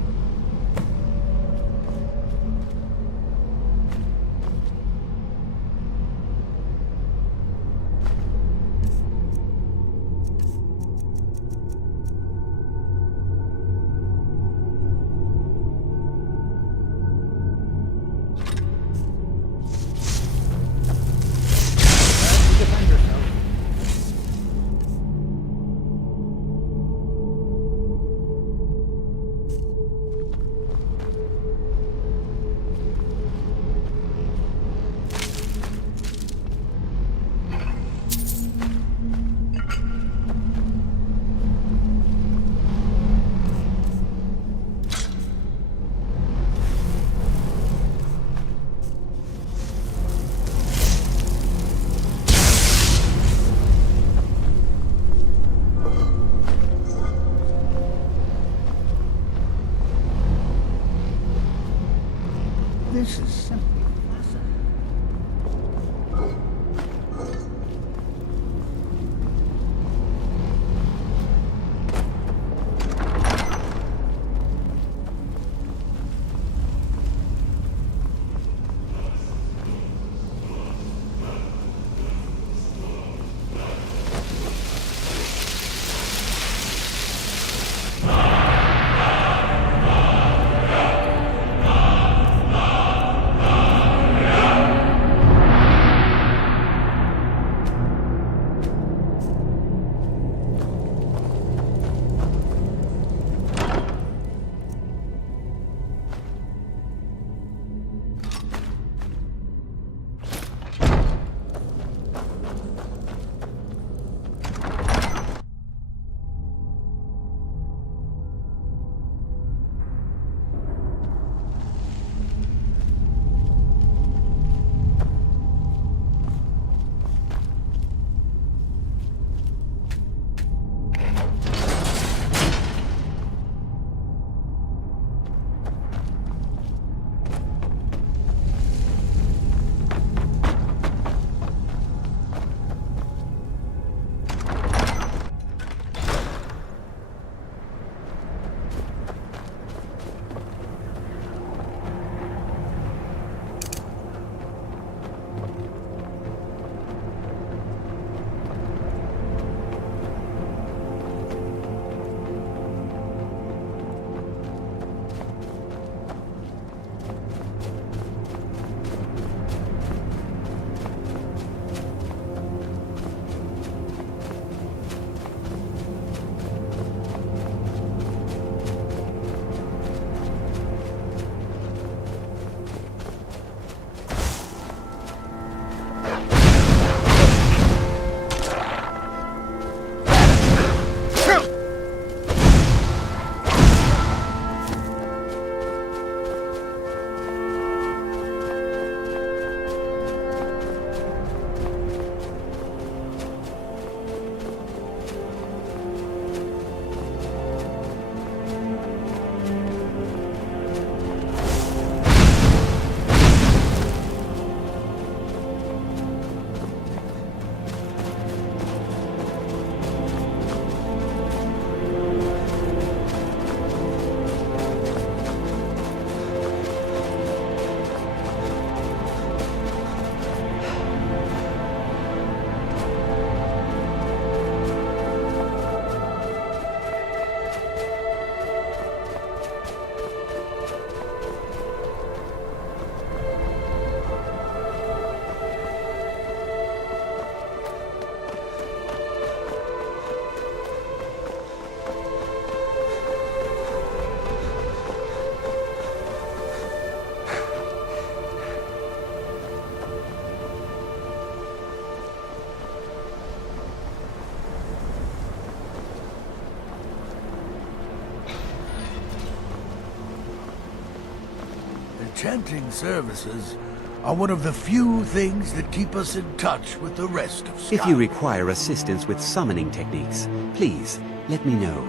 enchanting services are one of the few things that keep us in touch with the rest of Skyrim. If you require assistance with summoning techniques, please let me know.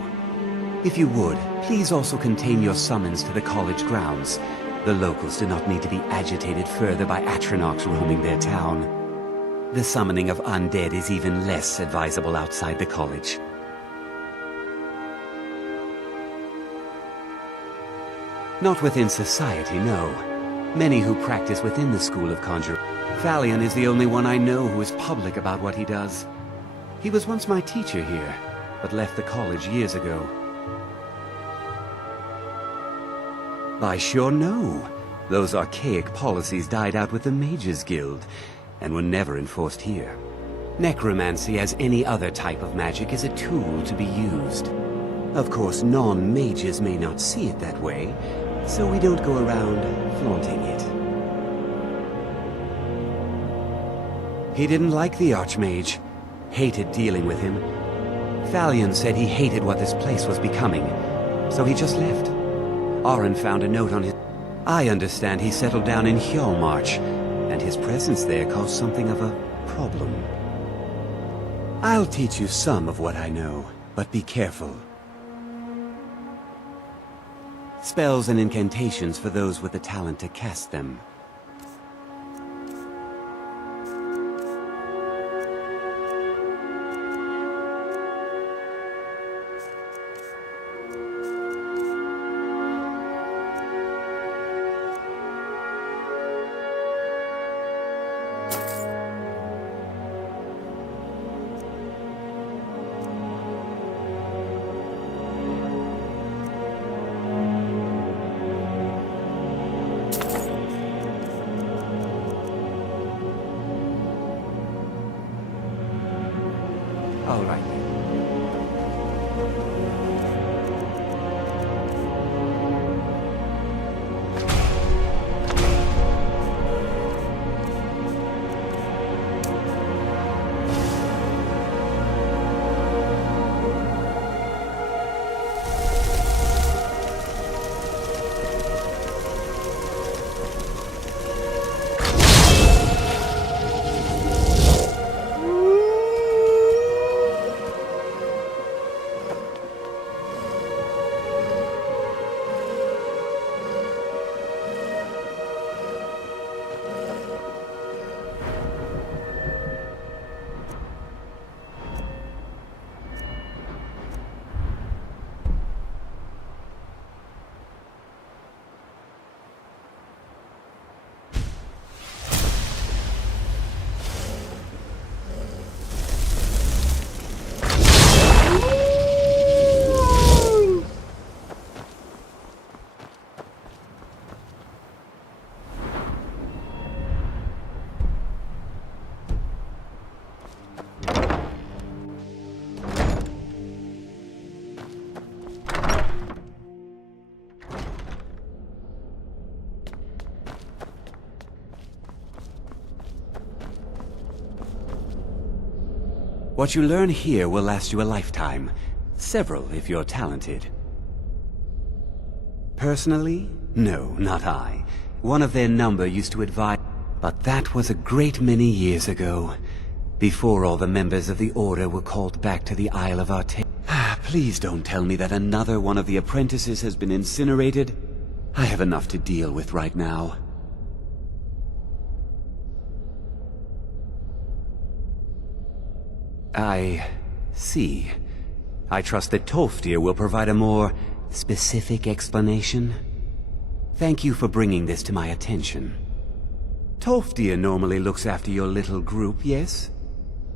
If you would, please also contain your summons to the college grounds. The locals do not need to be agitated further by Atronachs roaming their town. The summoning of undead is even less advisable outside the college. Not within society, no. Many who practice within the school of conjuring. Thalion is the only one I know who is public about what he does. He was once my teacher here, but left the college years ago. I sure know. Those archaic policies died out with the Mages Guild, and were never enforced here. Necromancy, as any other type of magic, is a tool to be used. Of course, non-mages may not see it that way, so we don't go around flaunting it. He didn't like the Archmage, hated dealing with him. Thalion said he hated what this place was becoming, so he just left. Arin found a note on his... I understand he settled down in Hjalmarch, and his presence there caused something of a problem. I'll teach you some of what I know, but be careful. Spells and incantations for those with the talent to cast them. All right. What you learn here will last you a lifetime. Several, if you're talented. Personally? No, not I. One of their number used to advise... But that was a great many years ago. Before all the members of the Order were called back to the Isle of Artaeum. Please don't tell me that another one of the apprentices has been incinerated. I have enough to deal with right now. I see. I trust that Tolfdir will provide a more specific explanation. Thank you for bringing this to my attention. Tolfdir normally looks after your little group, yes?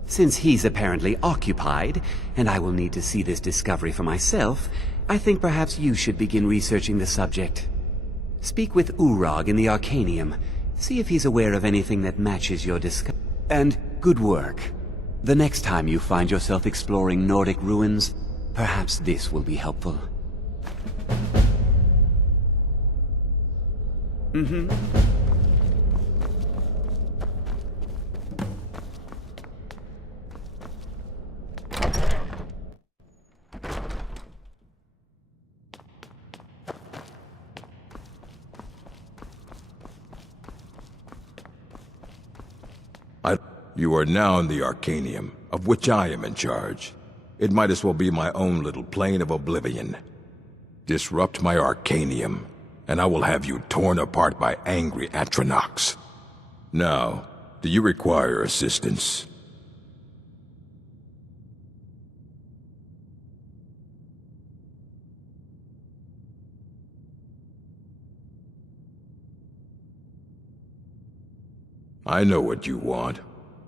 Since he's apparently occupied, and I will need to see this discovery for myself, I think perhaps you should begin researching the subject. Speak with Urag in the Arcanium. See if he's aware of anything that matches your discovery. And good work. The next time you find yourself exploring Nordic ruins, perhaps this will be helpful. Mm-hmm. You are now in the Arcanium, of which I am in charge. It might as well be my own little plane of Oblivion. Disrupt my Arcanium, and I will have you torn apart by angry Atronachs. Now, do you require assistance? I know what you want.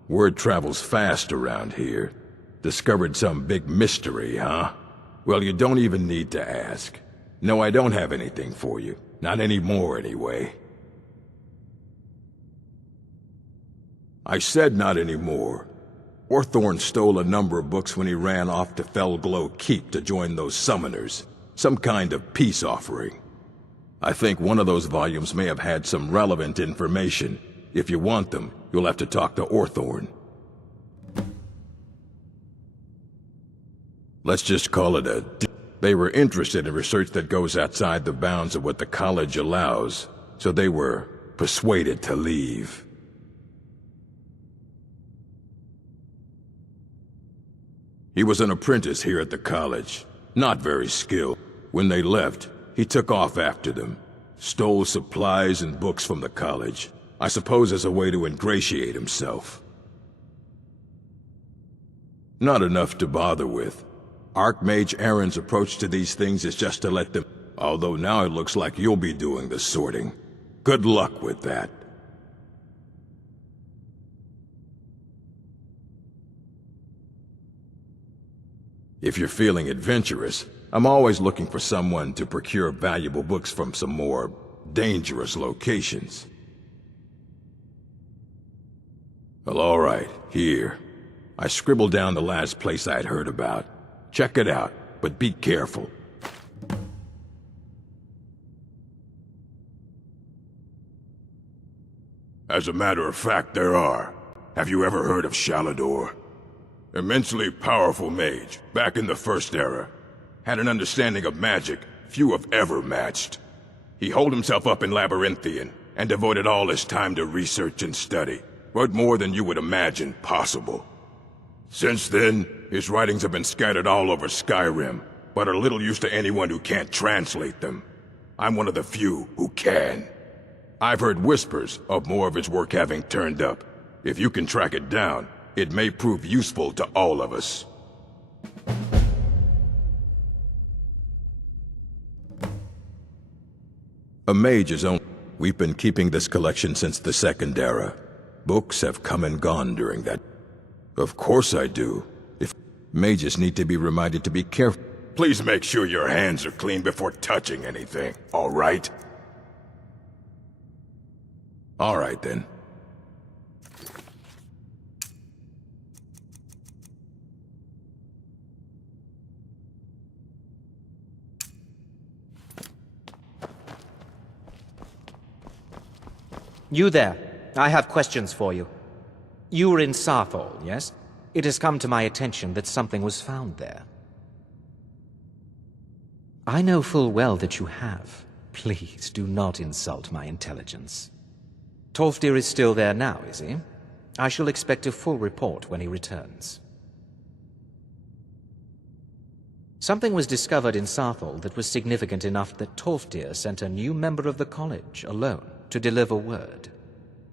Word travels fast around here. Discovered some big mystery, huh? Well, you don't even need to ask. No, I don't have anything for you. Not anymore, anyway. I said not anymore. Orthorn stole a number of books when he ran off to Felglow Keep to join those summoners. Some kind of peace offering. I think one of those volumes may have had some relevant information. If you want them, you'll have to talk to Orthorn. Let's just call it a... They were interested in research that goes outside the bounds of what the college allows, so they were persuaded to leave. He was an apprentice here at the college, not very skilled. When they left, he took off after them, stole supplies and books from the college, I suppose as a way to ingratiate himself. Not enough to bother with. Archmage Aaron's approach to these things is just to let them... Although now it looks like you'll be doing the sorting. Good luck with that. If you're feeling adventurous, I'm always looking for someone to procure valuable books from some more dangerous locations. Well, all right, here. I scribbled down the last place I'd heard about. Check it out, but be careful. As a matter of fact, there are. Have you ever heard of Shalador? Immensely powerful mage, back in the First Era. Had an understanding of magic few have ever matched. He holed himself up in Labyrinthian, and devoted all his time to research and study. Wrote more than you would imagine possible. Since then, his writings have been scattered all over Skyrim, but are little use to anyone who can't translate them. I'm one of the few who can. I've heard whispers of more of his work having turned up. If you can track it down, it may prove useful to all of us. A mage is only... We've been keeping this collection since the Second Era. Books have come and gone during that. Of course I do. If mages need to be reminded to be careful. Please make sure your hands are clean before touching anything, all right? All right then. You there. I have questions for you. You were in Sarthol, yes? It has come to my attention that something was found there. I know full well that you have. Please do not insult my intelligence. Tolfdir is still there now, is he? I shall expect a full report when he returns. Something was discovered in Sarthol that was significant enough that Tolfdir sent a new member of the college alone to deliver word.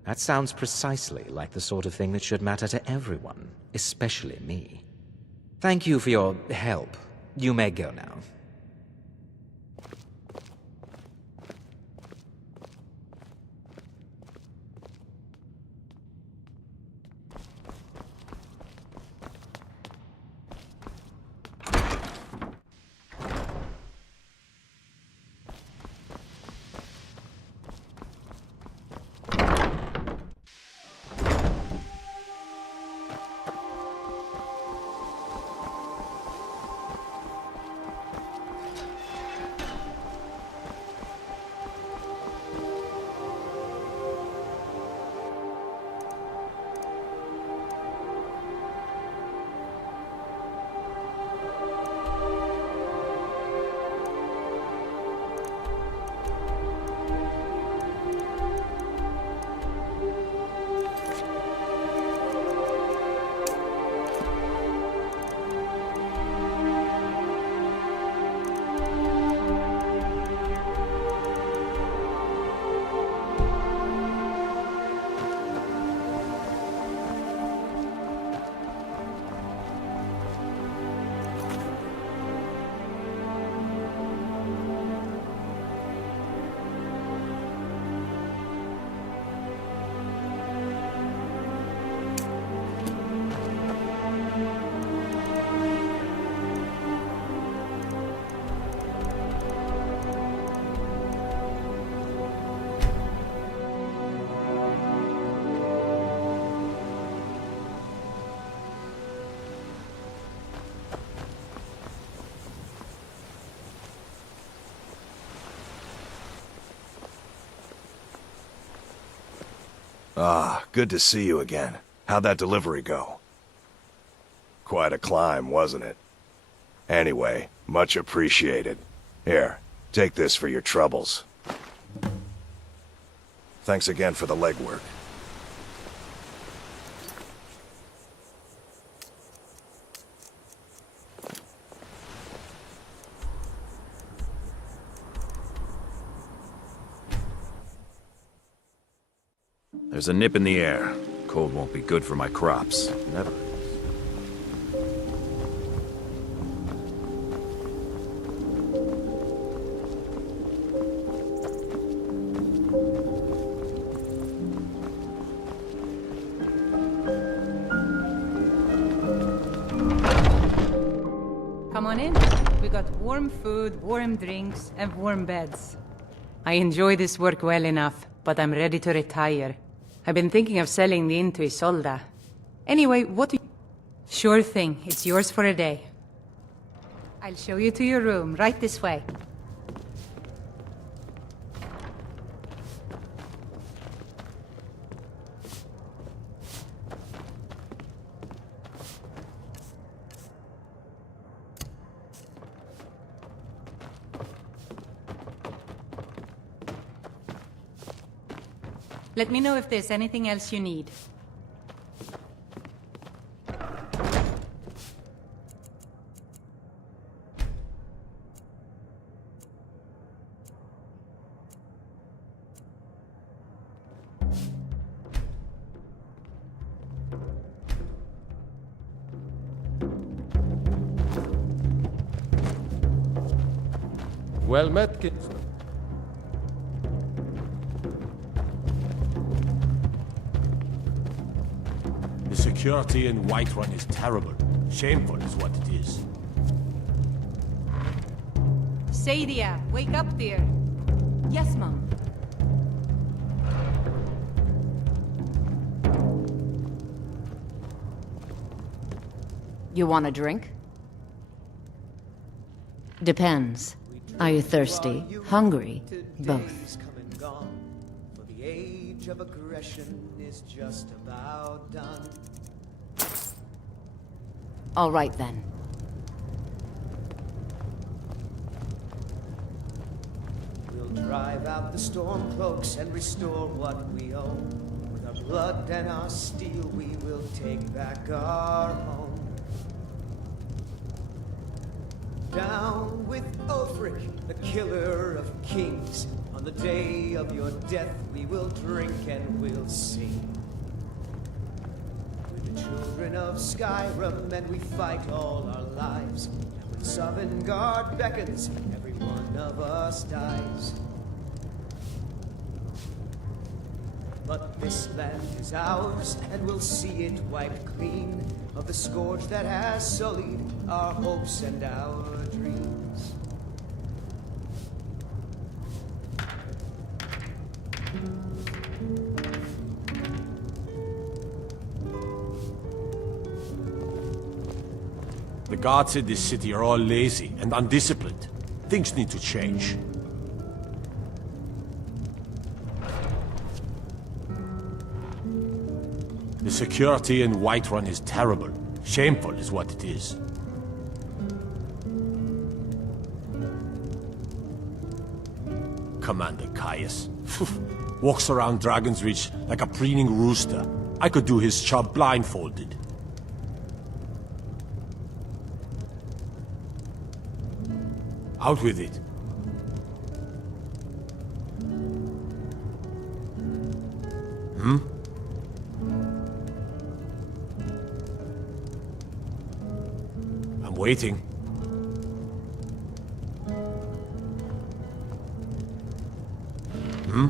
That sounds precisely like the sort of thing that should matter to everyone, especially me. Thank you for your help. You may go now. Ah, good to see you again. How'd that delivery go? Quite a climb, wasn't it? Anyway, much appreciated. Here, take this for your troubles. Thanks again for the legwork. There's a nip in the air. Cold won't be good for my crops. Never. Come on in. We got warm food, warm drinks, and warm beds. I enjoy this work well enough, but I'm ready to retire. I've been thinking of selling the inn to Isolda. Anyway, what do you... Sure thing. It's yours for a day. I'll show you to your room, right this way. Let me know if there's anything else you need. Well met, kids. The security in Whiterun is terrible. Shameful is what it is. Sadia, wake up, dear. Yes, Mom. You want a drink? Depends. Are you thirsty? Hungry? Both. For the age of aggression is just about done. All right, then. We'll drive out the stormcloaks and restore what we own. With our blood and our steel, we will take back our home. Down with Ulfric, the killer of kings. On the day of your death, we will drink and we'll sing. We're the children of Skyrim, and we fight all our lives. And when Sovngarde beckons, every one of us dies. But this land is ours, and we'll see it wiped clean of the scourge that has sullied our hopes and our dreams. The guards in this city are all lazy and undisciplined. Things need to change. The security in Whiterun is terrible. Shameful is what it is. Commander Caius. Walks around Dragon's Reach like a preening rooster. I could do his job blindfolded. Out with it. Hmm? I'm waiting. Hmm?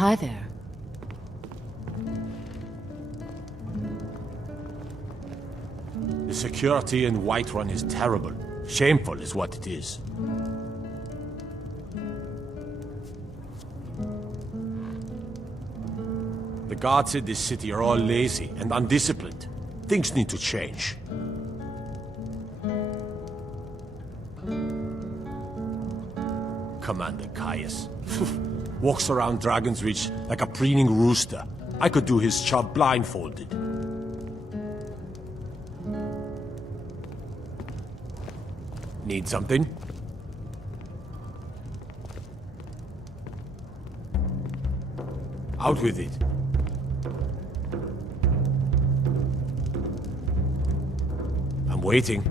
Hi there. The security in Whiterun is terrible. Shameful is what it is. The guards in this city are all lazy and undisciplined. Things need to change. Commander Caius. Walks around Dragon's Reach like a preening rooster. I could do his job blindfolded. Need something? Out with it. I'm waiting.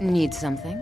Need something?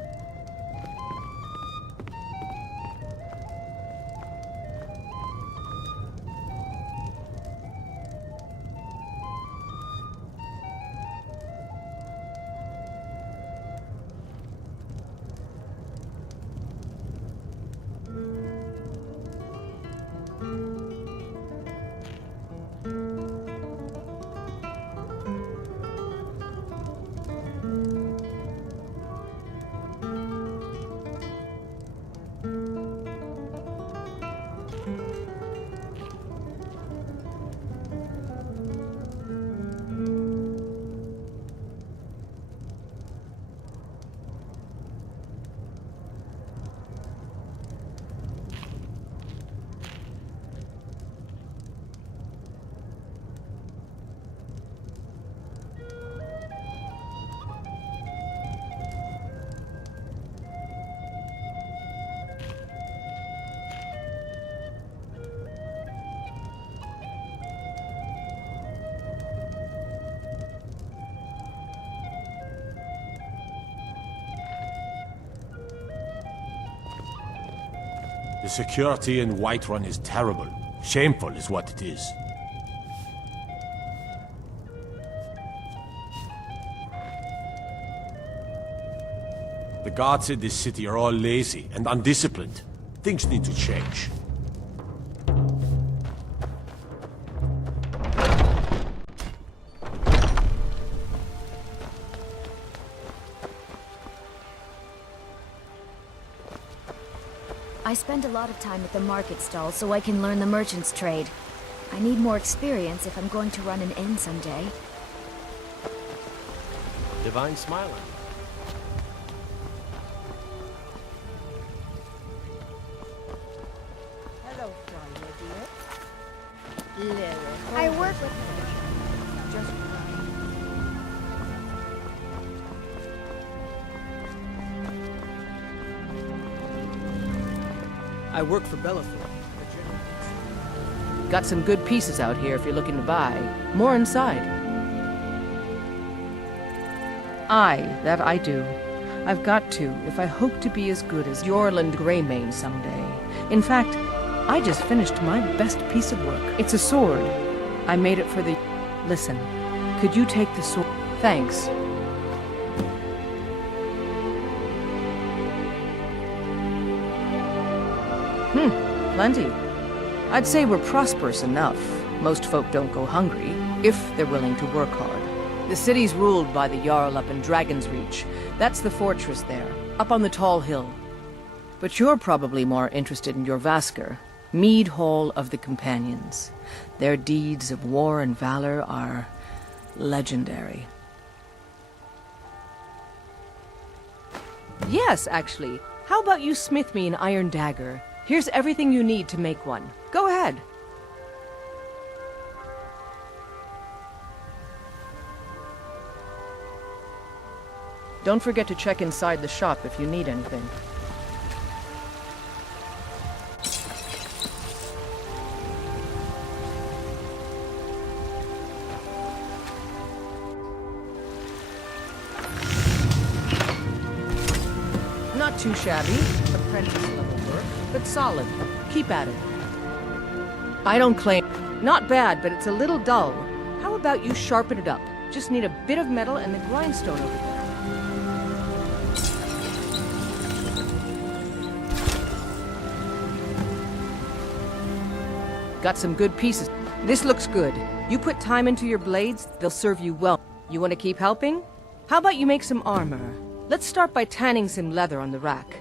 The security in Whiterun is terrible. Shameful is what it is. The guards in this city are all lazy and undisciplined. Things need to change. I spend a lot of time at the market stall so I can learn the merchant's trade. I need more experience if I'm going to run an inn someday. Divine smiling. Hello, Friday, dear. I work with... Just I work for Belafort. Got some good pieces out here if you're looking to buy. More inside. Aye, that I do. I've got to, if I hope to be as good as Yorland Greymane someday. In fact, I just finished my best piece of work. It's a sword. I made it for the... Listen, could you take the sword? Thanks. Plenty. I'd say we're prosperous enough. Most folk don't go hungry, if they're willing to work hard. The city's ruled by the Jarl up in Dragon's Reach. That's the fortress there, up on the tall hill. But you're probably more interested in your Vasker, Mead Hall of the Companions. Their deeds of war and valor are legendary. Yes, actually. How about you smith me an iron dagger? Here's everything you need to make one. Go ahead. Don't forget to check inside the shop if you need anything. Not too shabby. Apprentice-level work, but solid. Keep at it. I don't claim... Not bad, but it's a little dull. How about you sharpen it up? Just need a bit of metal and the grindstone over there. Got some good pieces. This looks good. You put time into your blades, they'll serve you well. You want to keep helping? How about you make some armor? Let's start by tanning some leather on the rack.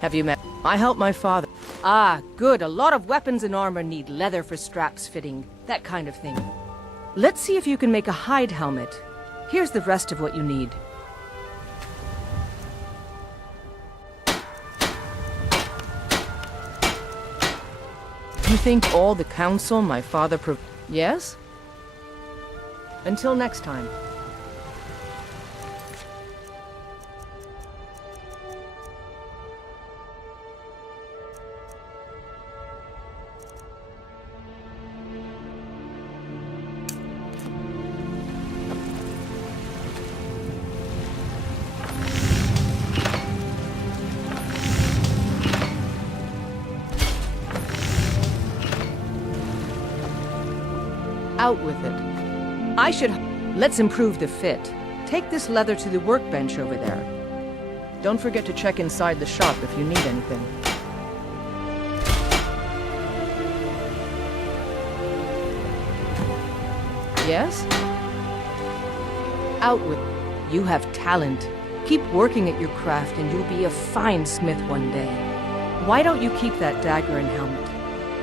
Have you met? I helped my father. Ah, good. A lot of weapons and armor need leather for straps fitting. That kind of thing. Let's see if you can make a hide helmet. Here's the rest of what you need. You think all the counsel my father Yes? Until next time. Out with it. I should... Let's improve the fit. Take this leather to the workbench over there. Don't forget to check inside the shop if you need anything. Yes? Out with... You have talent. Keep working at your craft and you'll be a fine smith one day. Why don't you keep that dagger and helmet?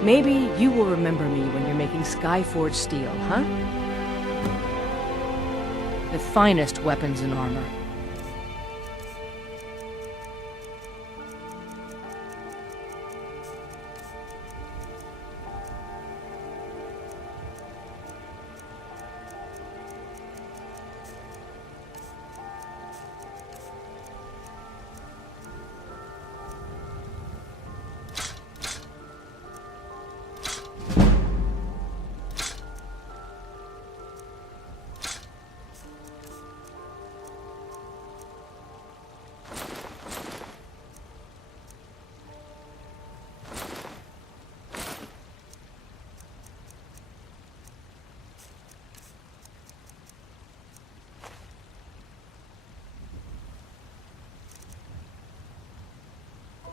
Maybe you will remember me when you're making Skyforged steel, huh? The finest weapons and armor.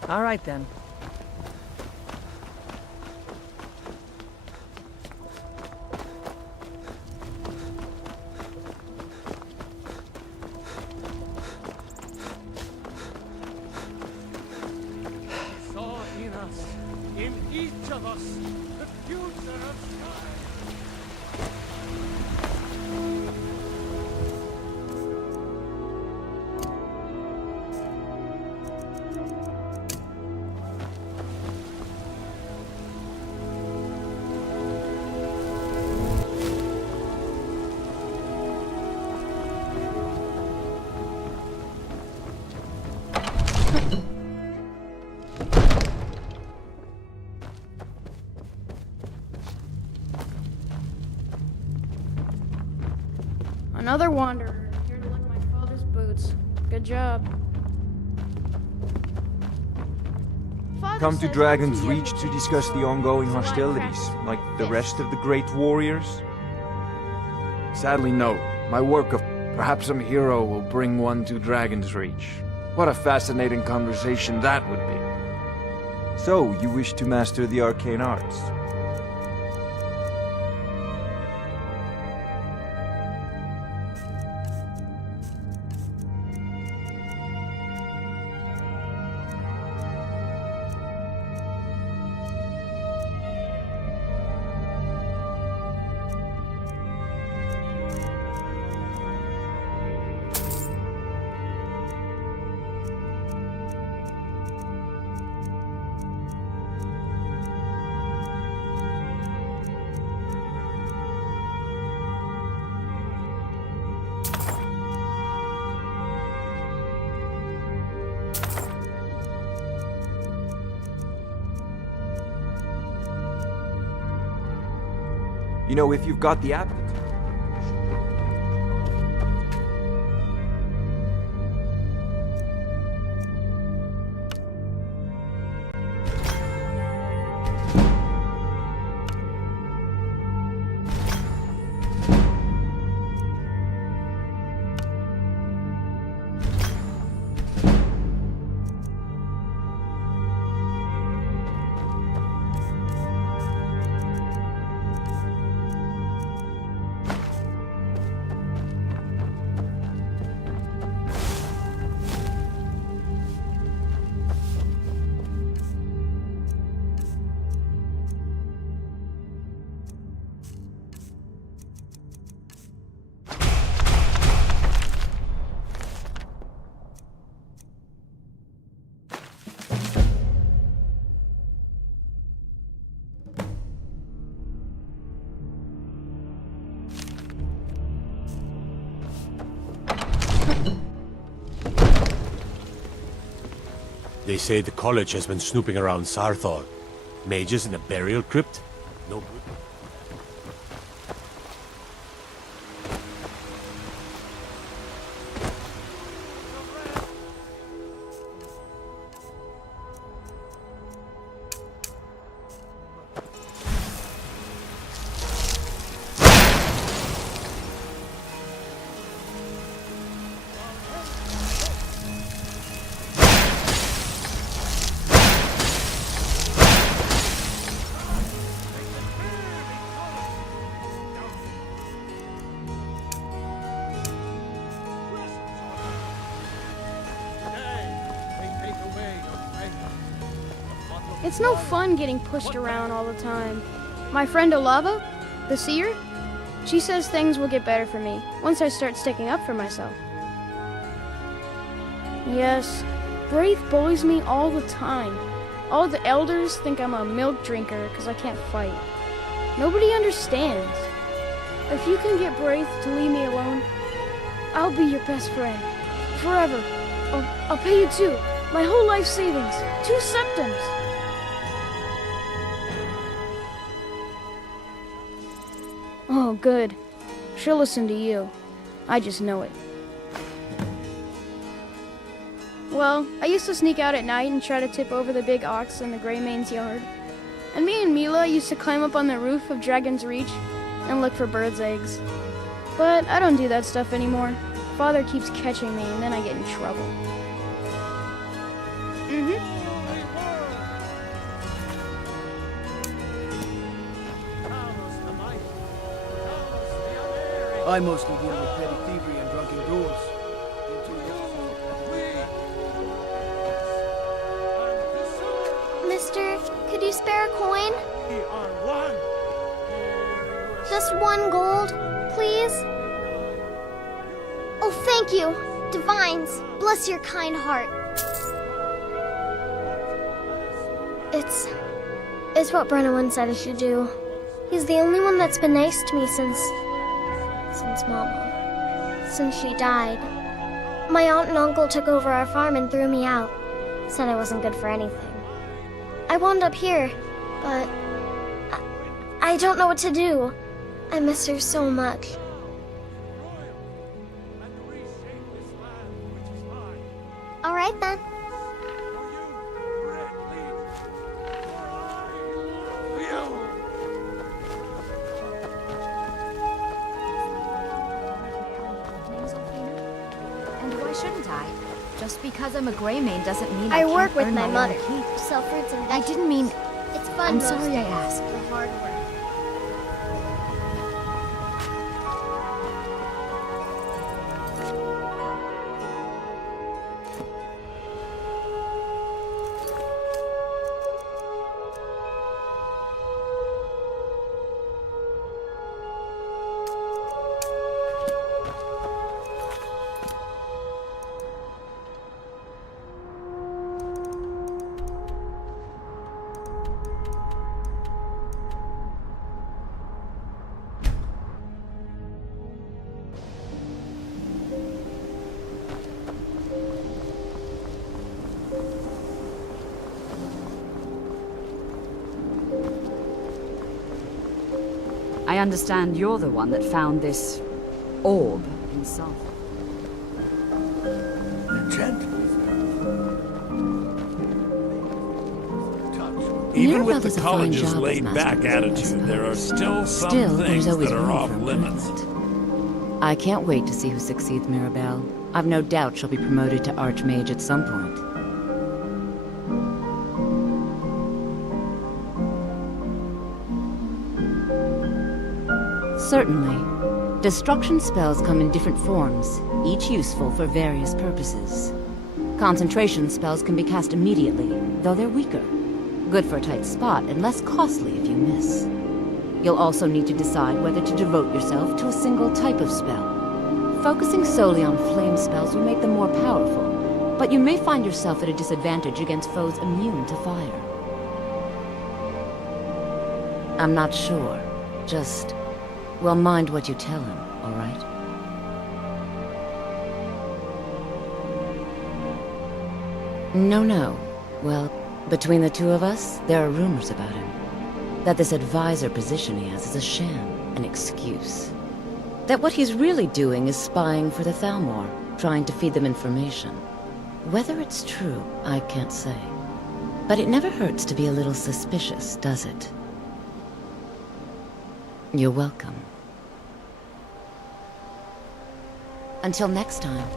All right, then. Saw in us, in each of us, the future of Skyrim. Another wanderer, here to lick my father's boots. Good job. Come to Dragon's Reach to discuss the ongoing hostilities, like the rest of the great warriors? Sadly, no. My work of perhaps some hero will bring one to Dragon's Reach. What a fascinating conversation that would be. So, you wish to master the arcane arts? You know, if you've got the aptitude. They say the college has been snooping around Sarthor. Mages in a burial crypt? No good. It's no fun getting pushed around all the time. My friend Olava, the seer, she says things will get better for me once I start sticking up for myself. Yes, Wraith bullies me all the time. All the elders think I'm a milk drinker because I can't fight. Nobody understands. If you can get Wraith to leave me alone, I'll be your best friend. Forever. I'll pay you too. My whole life savings. 2 septims. Oh, good. She'll listen to you. I just know it. Well, I used to sneak out at night and try to tip over the big ox in the Greymane's yard. And me and Mila used to climb up on the roof of Dragon's Reach and look for birds' eggs. But I don't do that stuff anymore. Father keeps catching me and then I get in trouble. I mostly deal with petty thievery and drunken duels. Mister, could you spare a coin? We are one. Just 1 gold, please? Oh, thank you. Divines, bless your kind heart. It's what Brennan said I should do. He's the only one that's been nice to me since Mama. Since she died. My aunt and uncle took over our farm and threw me out. Said I wasn't good for anything. I wound up here, but I don't know what to do. I miss her so much. All right then. Shouldn't I? Just because I'm a Greymane doesn't mean I can't work with earn my own mother. keep. Sell fruits and I didn't mean... It's fun. I'm sorry I mostly. asked. The hard work. I understand you're the one that found this orb in South. Even with the college's laid-back attitude, there are still some things that are off limits. I can't wait to see who succeeds Mirabelle. I've no doubt she'll be promoted to Archmage at some point. Certainly. Destruction spells come in different forms, each useful for various purposes. Concentration spells can be cast immediately, though they're weaker. Good for a tight spot and less costly if you miss. You'll also need to decide whether to devote yourself to a single type of spell. Focusing solely on flame spells will make them more powerful, but you may find yourself at a disadvantage against foes immune to fire. I'm not sure. Just, well, mind what you tell him, all right? No. Well, between the two of us, there are rumors about him. That this advisor position he has is a sham, an excuse. That what he's really doing is spying for the Thalmor, trying to feed them information. Whether it's true, I can't say. But it never hurts to be a little suspicious, does it? You're welcome. Until next time.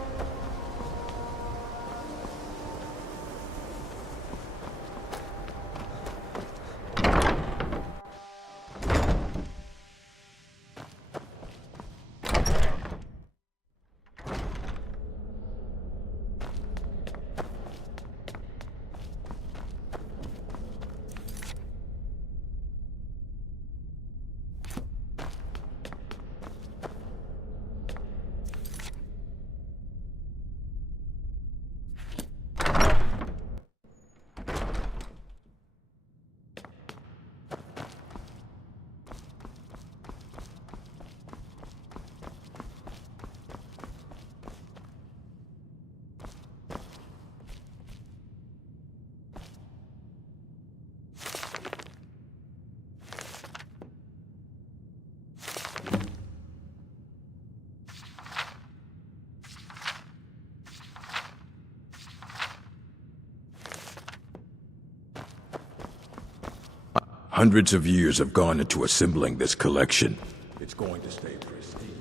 Hundreds of years have gone into assembling this collection. It's going to stay pristine.